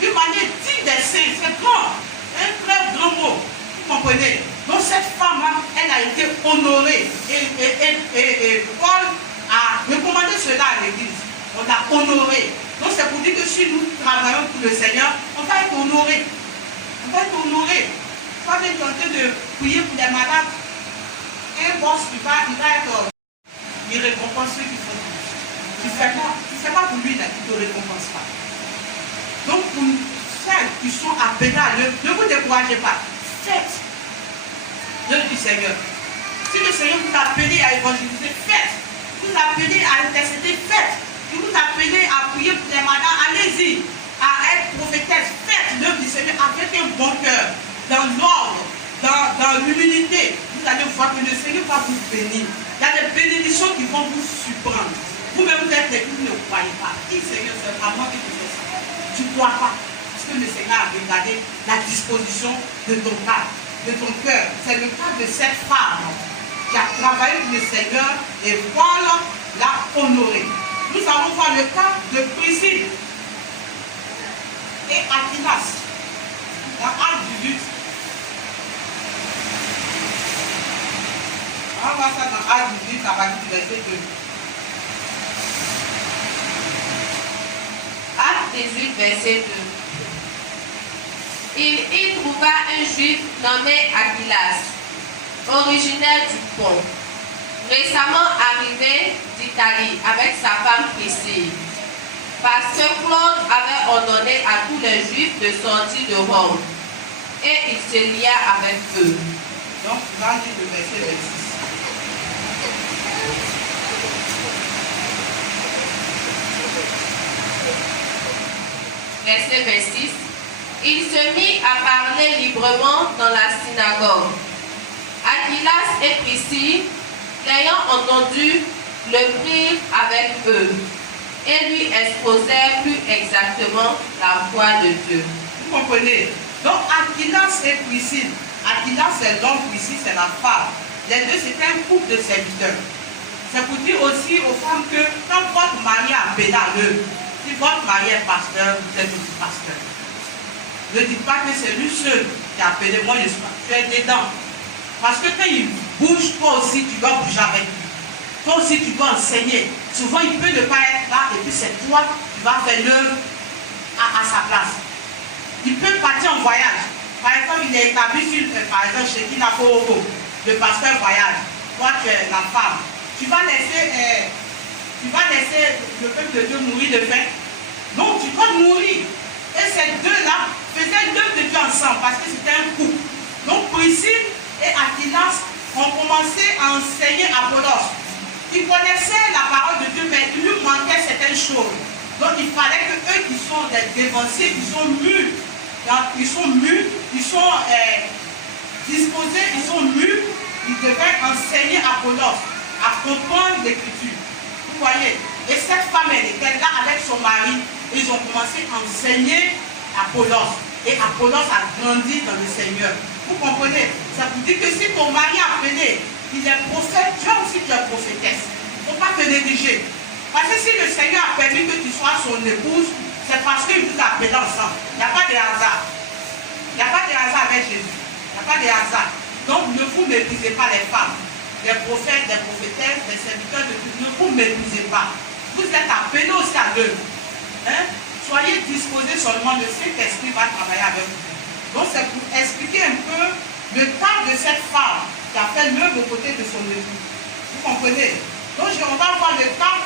d'une manière digne des saints, c'est grand, un très grand mot. Vous comprenez? Donc cette femme-là, elle a été honorée. Et Paul a recommandé cela à l'église. On l'a honorée. Donc c'est pour dire que si nous travaillons pour le Seigneur, on va être honoré. On va être honoré. On va être en train de prier pour les malades. un boss, il récompense ceux qui font plus. Tu ne fais pas pour lui, là, il ne te récompense pas. Donc, pour celles qui sont appelées à l'œuvre, ne vous découragez pas. Faites l'œuvre du Seigneur. Si le Seigneur vous a appelé à évangéliser, faites. Vous a appelé à intercéder, faites. Il vous a appelé à prier pour les malades, allez-y. À être prophétesse, faites l'œuvre du Seigneur avec un bon cœur, dans l'ordre, dans l'humilité. Vous allez voir que le Seigneur va vous bénir. Il y a des bénédictions qui vont vous surprendre. Vous-même, vous êtes des qui ne croyez pas. Dis Seigneur, c'est à moi que tu fais ça. Tu ne crois pas. Parce que le Seigneur a regardé la disposition de ton cœur, de ton cœur. C'est le cas de cette femme qui a travaillé pour le Seigneur et voilà, l'a honoré. Nous allons voir le cas de Priscille et Aquilas dans Acte 18. On va voir ça dans Acte 18 à partir du verset 2. Acte 18, verset 2. Il trouva un juif nommé Aquilas, originaire du Pont, récemment arrivé d'Italie avec sa femme Priscille, parce que Claude avait ordonné à tous les juifs de sortir de Rome, et il se lia avec eux. Donc, là, il dit le verset 26. Verset 26. Il se mit à parler librement dans la synagogue. Aquilas et Priscille, l'ayant entendu, le prirent avec eux et lui exposèrent plus exactement la foi de Dieu. Vous comprenez? Donc, Aquilas et Priscille. Aquilas, c'est l'homme, Priscille, c'est la femme. Les deux, c'était un couple de serviteurs. C'est pour dire aussi aux femmes que quand votre mari a appelé à l'œuvre, si votre mari est pasteur, vous êtes aussi pasteur. Ne dites pas que c'est lui seul qui a appelé. Moi, je suis pas. Tu es dedans. Parce que quand il bouge, toi aussi, tu dois bouger avec lui. Toi aussi, tu dois enseigner. Souvent, il peut ne pas être là et puis c'est toi qui vas faire l'œuvre à sa place. Il peut partir en voyage. Par exemple, il est établi sur, par exemple, chez Kinakoro. Le pasteur voyage. Toi, tu es la femme. Tu vas laisser le peuple de Dieu mourir de faim. Non, tu dois mourir. Et ces deux-là faisaient l'œuvre de Dieu ensemble parce que c'était un couple. Donc Priscille et Aquilas ont commencé à enseigner Apollos. Ils connaissaient la parole de Dieu, mais il lui manquait certaines choses. Donc il fallait que eux qui sont des dévanciers, qui sont mûrs, ils sont disposés, ils sont mûrs, ils devaient enseigner Apollos, à comprendre l'écriture. Vous voyez? Et cette femme, elle était là avec son mari. Ils ont commencé à enseigner Apollos. Et Apollos a grandi dans le Seigneur. Vous comprenez? Ça vous dit que si ton mari a appelé, il est prophète, tu as aussi tu es prophétesse. Il ne faut pas te négliger. Parce que si le Seigneur a permis que tu sois son épouse, c'est parce qu'il vous a appelé ensemble. Il n'y a pas de hasard. Il n'y a pas de hasard avec Jésus. Il n'y a pas de hasard. Donc ne vous méprisez pas les femmes. Les prophètes, les prophétesses, les serviteurs de Dieu, ne vous méprisez pas. Vous êtes appelés aussi à l'œuvre. Hein? Soyez disposés seulement, le Saint-Esprit va travailler avec vous. Donc c'est pour expliquer un peu le cas de cette femme qui a fait l'œuvre aux côtés de son époux. Vous comprenez? Donc on va voir le cas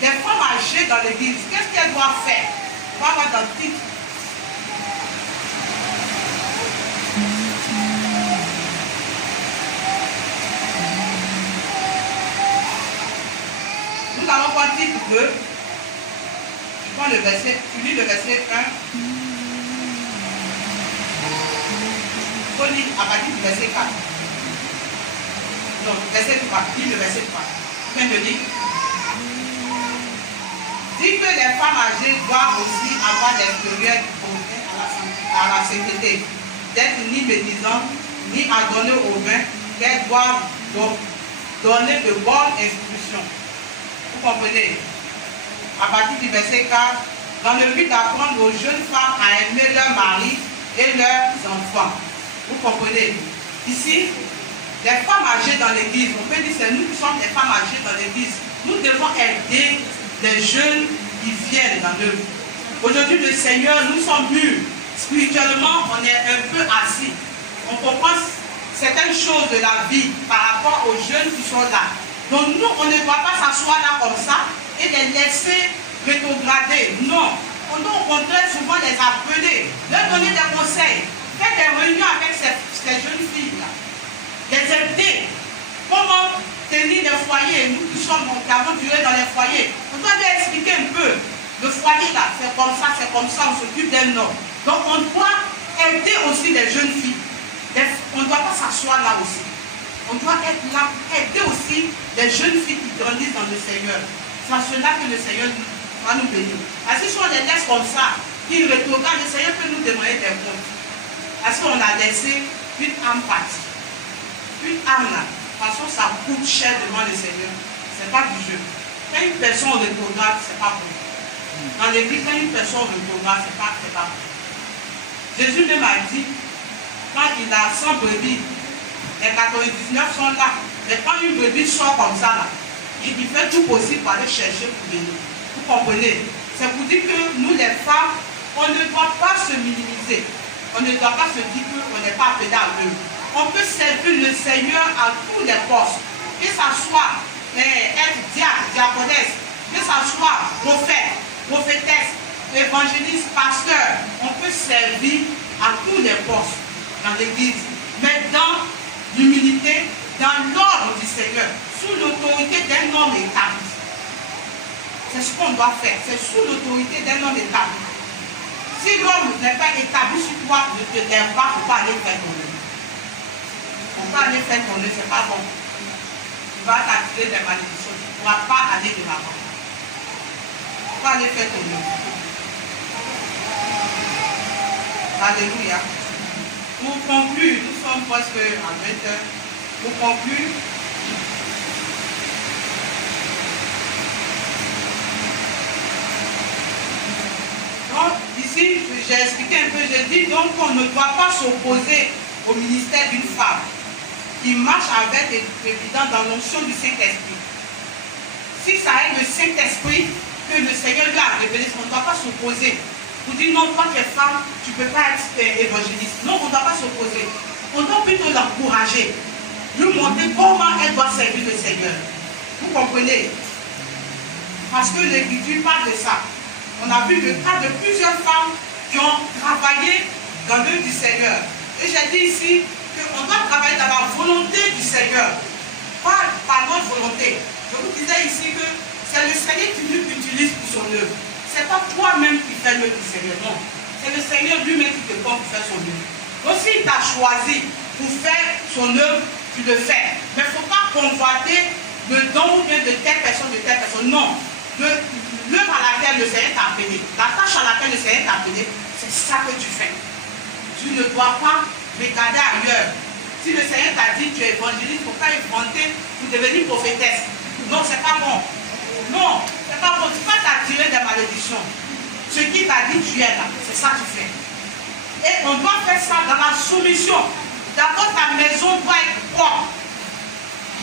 des femmes âgées dans l'église. Qu'est-ce qu'elles doivent faire? On va voir dans le titre. Nous allons voir le titre 2. Je prends le verset, tu lis le verset 1. Il faut lire à partir du verset 4. Non, verset 3. Lis le verset 3. Tu viens de lire. Dit que les femmes âgées doivent aussi avoir des périodes propices à la sainteté, d'être ni médisantes, ni adonnées au vin, qu'elles doivent donc donner de bonnes instructions. Vous comprenez? À partir du verset 4, dans le but d'apprendre aux jeunes femmes à aimer leur mari et leurs enfants. Vous comprenez? Ici, les femmes âgées dans l'église, on peut dire que c'est nous qui sommes les femmes âgées dans l'église. Nous devons aider les jeunes qui viennent dans l'œuvre. Aujourd'hui, le Seigneur, nous sommes mûrs. Spirituellement, on est un peu assis. On comprend certaines choses de la vie par rapport aux jeunes qui sont là. Donc nous, on ne doit pas s'asseoir là comme ça et les laisser rétrograder. Non, on doit au contraire souvent les appeler, leur donner des conseils, faire des réunions avec ces jeunes filles-là, les aider. Comment tenir des foyers, nous qui avons duré dans les foyers, on doit leur expliquer un peu. Le foyer là, c'est comme ça, on s'occupe d'un homme. Donc on doit aider aussi les jeunes filles. On ne doit pas s'asseoir là aussi. On doit être là, aider aussi les jeunes filles qui grandissent dans le Seigneur. C'est à cela que le Seigneur va nous bénir. Parce que si on les laisse comme ça, qu'ils rétrogradent, le Seigneur peut nous demander des comptes. Parce qu'on a laissé une âme partie. Une âme là. De toute façon, ça coûte cher devant le Seigneur. Ce n'est pas du jeu. Quand une personne rétrograde, ce n'est pas bon. Dans l'église, quand une personne rétrograde, ce n'est pas bon. Jésus même a dit, quand il a 100 brebis, les 99 sont là. Mais quand une brebis sort comme ça, là, il fait tout possible pour aller chercher pour venir. Vous comprenez? C'est pour dire que nous, les femmes, on ne doit pas se minimiser. On ne doit pas se dire qu'on n'est pas appelé à eux. On peut servir le Seigneur à tous les postes. Que ce soit être diacre, diaconesse, que ce soit prophète, prophétesse, évangéliste, pasteur. On peut servir à tous les postes dans l'église. Mais dans l'humilité, dans l'ordre du Seigneur, sous l'autorité d'un homme établi. C'est ce qu'on doit faire. C'est sous l'autorité d'un homme établi. Si l'homme n'est pas établi sur toi, ne te lève pas pour pas aller faire ton œuvre. Pour pas aller faire ton œuvre, c'est pas bon. Tu vas t'attirer des malédictions. Tu ne pourras pas aller de l'avant. Tu vas aller faire ton œuvre. Alléluia. Pour conclure, nous sommes presque à 20 heures. Pour conclure, donc ici, j'ai expliqué un peu, j'ai dit donc qu'on ne doit pas s'opposer au ministère d'une femme qui marche avec évident dans l'onction du Saint-Esprit. Si ça est le Saint-Esprit que le Seigneur lui a révélé, on ne doit pas s'opposer. Vous dites non, toi qui es femme, tu ne peux pas être évangéliste. Non, on ne doit pas s'opposer. On doit plutôt l'encourager, lui montrer comment elle doit servir le Seigneur. Vous comprenez? Parce que l'Écriture parle de ça. On a vu le cas de plusieurs femmes qui ont travaillé dans l'œuvre du Seigneur. Et j'ai dit ici qu'on doit travailler dans la volonté du Seigneur, pas par notre volonté. Je vous disais ici que c'est le Seigneur qui nous utilise pour son œuvre. Ce n'est pas toi-même qui fais l'œuvre du Seigneur, non. C'est le Seigneur lui-même qui te porte pour faire son œuvre. Donc s'il t'a choisi pour faire son œuvre, tu le fais. Mais il ne faut pas convoiter le don ou bien de telle personne, de telle personne. Non. L'œuvre à laquelle le Seigneur t'a appelé, la tâche à laquelle le Seigneur t'a appelé, c'est ça que tu fais. Tu ne dois pas regarder ailleurs. Si le Seigneur t'a dit tu es évangéliste, il ne faut pas inventer pour devenir prophétesse. Non, c'est pas bon. Non, c'est pas bon. Tu ne vas pas t'attirer des malédictions. Ce qui t'a dit tu es là, c'est ça que tu fais. Et on doit faire ça dans la soumission. D'abord, ta maison doit être propre.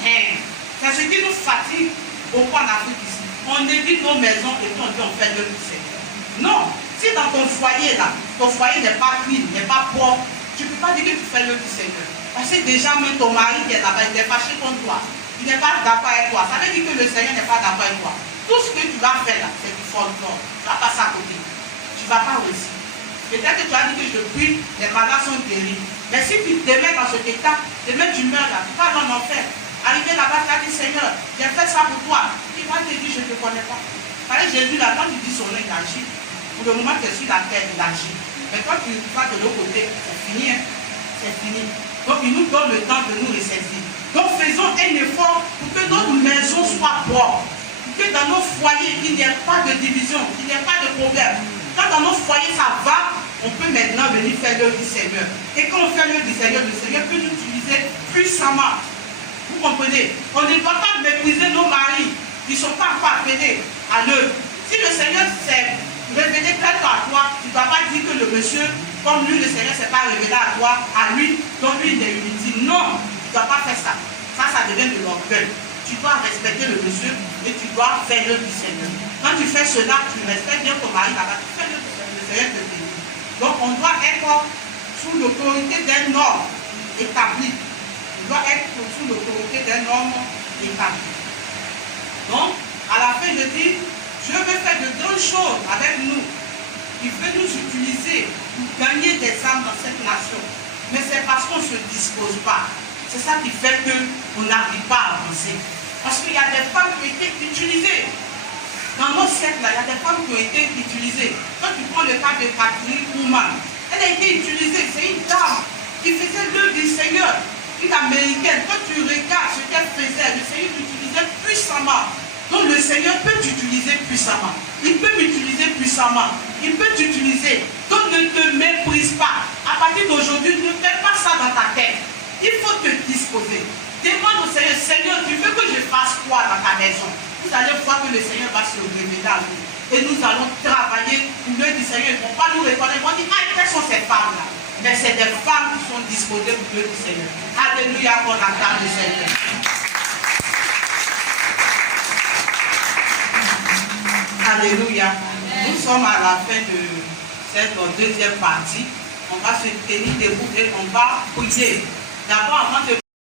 C'est ce qui nous fatigue beaucoup en Afrique ici. On évite nos maisons et puis on dit on fait l'œuvre du Seigneur. Non, si dans ton foyer là, ton foyer n'est pas clean, n'est pas propre, tu ne peux pas dire que tu fais l'œuvre du Seigneur. Parce que déjà même ton mari qui est là-bas, il est fâché contre toi. Il n'est pas d'accord avec toi. Ça veut dire que le Seigneur n'est pas d'accord avec toi. Tout ce que tu vas faire là, c'est du folklore. Tu vas passer à côté. Tu ne vas pas réussir. Peut-être que tu as dit que je prie, les malades sont guéris. Mais si tu te mets dans cet état, demain tu meurs là, tu vas dans l'enfer. Arrivé là-bas, tu as dit Seigneur, j'ai fait ça pour toi. Il va te dire, je ne te connais pas. Par exemple, Jésus, là, quand tu dis son nom, il agit. Pour le moment, tu es sur la terre, il agit. Mais quand tu vas de l'autre côté, c'est fini. Hein? C'est fini. Donc, il nous donne le temps de nous ressaisir. Donc, faisons un effort pour que notre maison soit propre. Que dans nos foyers, il n'y ait pas de division, qu'il n'y ait pas de problème. Quand dans nos foyers, ça va, on peut maintenant venir faire l'œuvre du Seigneur. Et quand on fait l'œuvre du Seigneur, le Seigneur peut nous utiliser puissamment. Vous comprenez? On ne doit pas mépriser nos maris qui ne sont pas encore appelés à l'œuvre. Si le Seigneur s'est révélé peut-être à toi, tu ne dois pas dire que le monsieur, comme lui, le Seigneur ne s'est pas révélé à toi, à lui, donc lui, il est inutile. Non, tu ne dois pas faire ça. Ça devient de l'orgueil. Tu dois respecter le monsieur et tu dois faire l'œuvre du Seigneur. Quand tu fais cela, tu respectes bien ton mari là-bas, tu fais l'œuvre du Seigneur, le Seigneur te bénit. Donc on doit être sous l'autorité d'un ordre établi. doit être sous l'autorité d'un homme établi. Donc, à la fin, je dis, Dieu veut faire de grandes choses avec nous. Il veut nous utiliser pour gagner des âmes dans cette nation. Mais c'est parce qu'on ne se dispose pas. C'est ça qui fait qu'on n'arrive pas à avancer. Parce qu'il y a des femmes qui ont été utilisées. Dans nos siècles, il y a des femmes qui ont été utilisées. Quand tu prends le cas de Catherine Kuhlman, elle a été utilisée. C'est une dame qui faisait l'œuvre du Seigneur. Une américaine. Quand tu regardes ce qu'elle faisait, le Seigneur l'utilisait puissamment. Donc le Seigneur peut t'utiliser puissamment. Il peut m'utiliser puissamment. Il peut t'utiliser. Donc ne te méprise pas. À partir d'aujourd'hui, ne fais pas ça dans ta tête. Il faut te disposer. Demande au Seigneur, Seigneur, tu veux que je fasse quoi dans ta maison? Vous allez voir que le Seigneur va se révéler à nous. Et nous allons travailler pour l'œuvre du Seigneur. Ils ne vont pas nous reconnaître. Ils vont dire, ah, quelles sont ces femmes-là? Mais c'est des femmes qui sont disposées pour l'œuvre du Seigneur. Alléluia, qu'on acclame le Seigneur. Alléluia. Nous sommes à la fin de cette deuxième partie. On va se tenir debout et on va prier. D'abord, avant de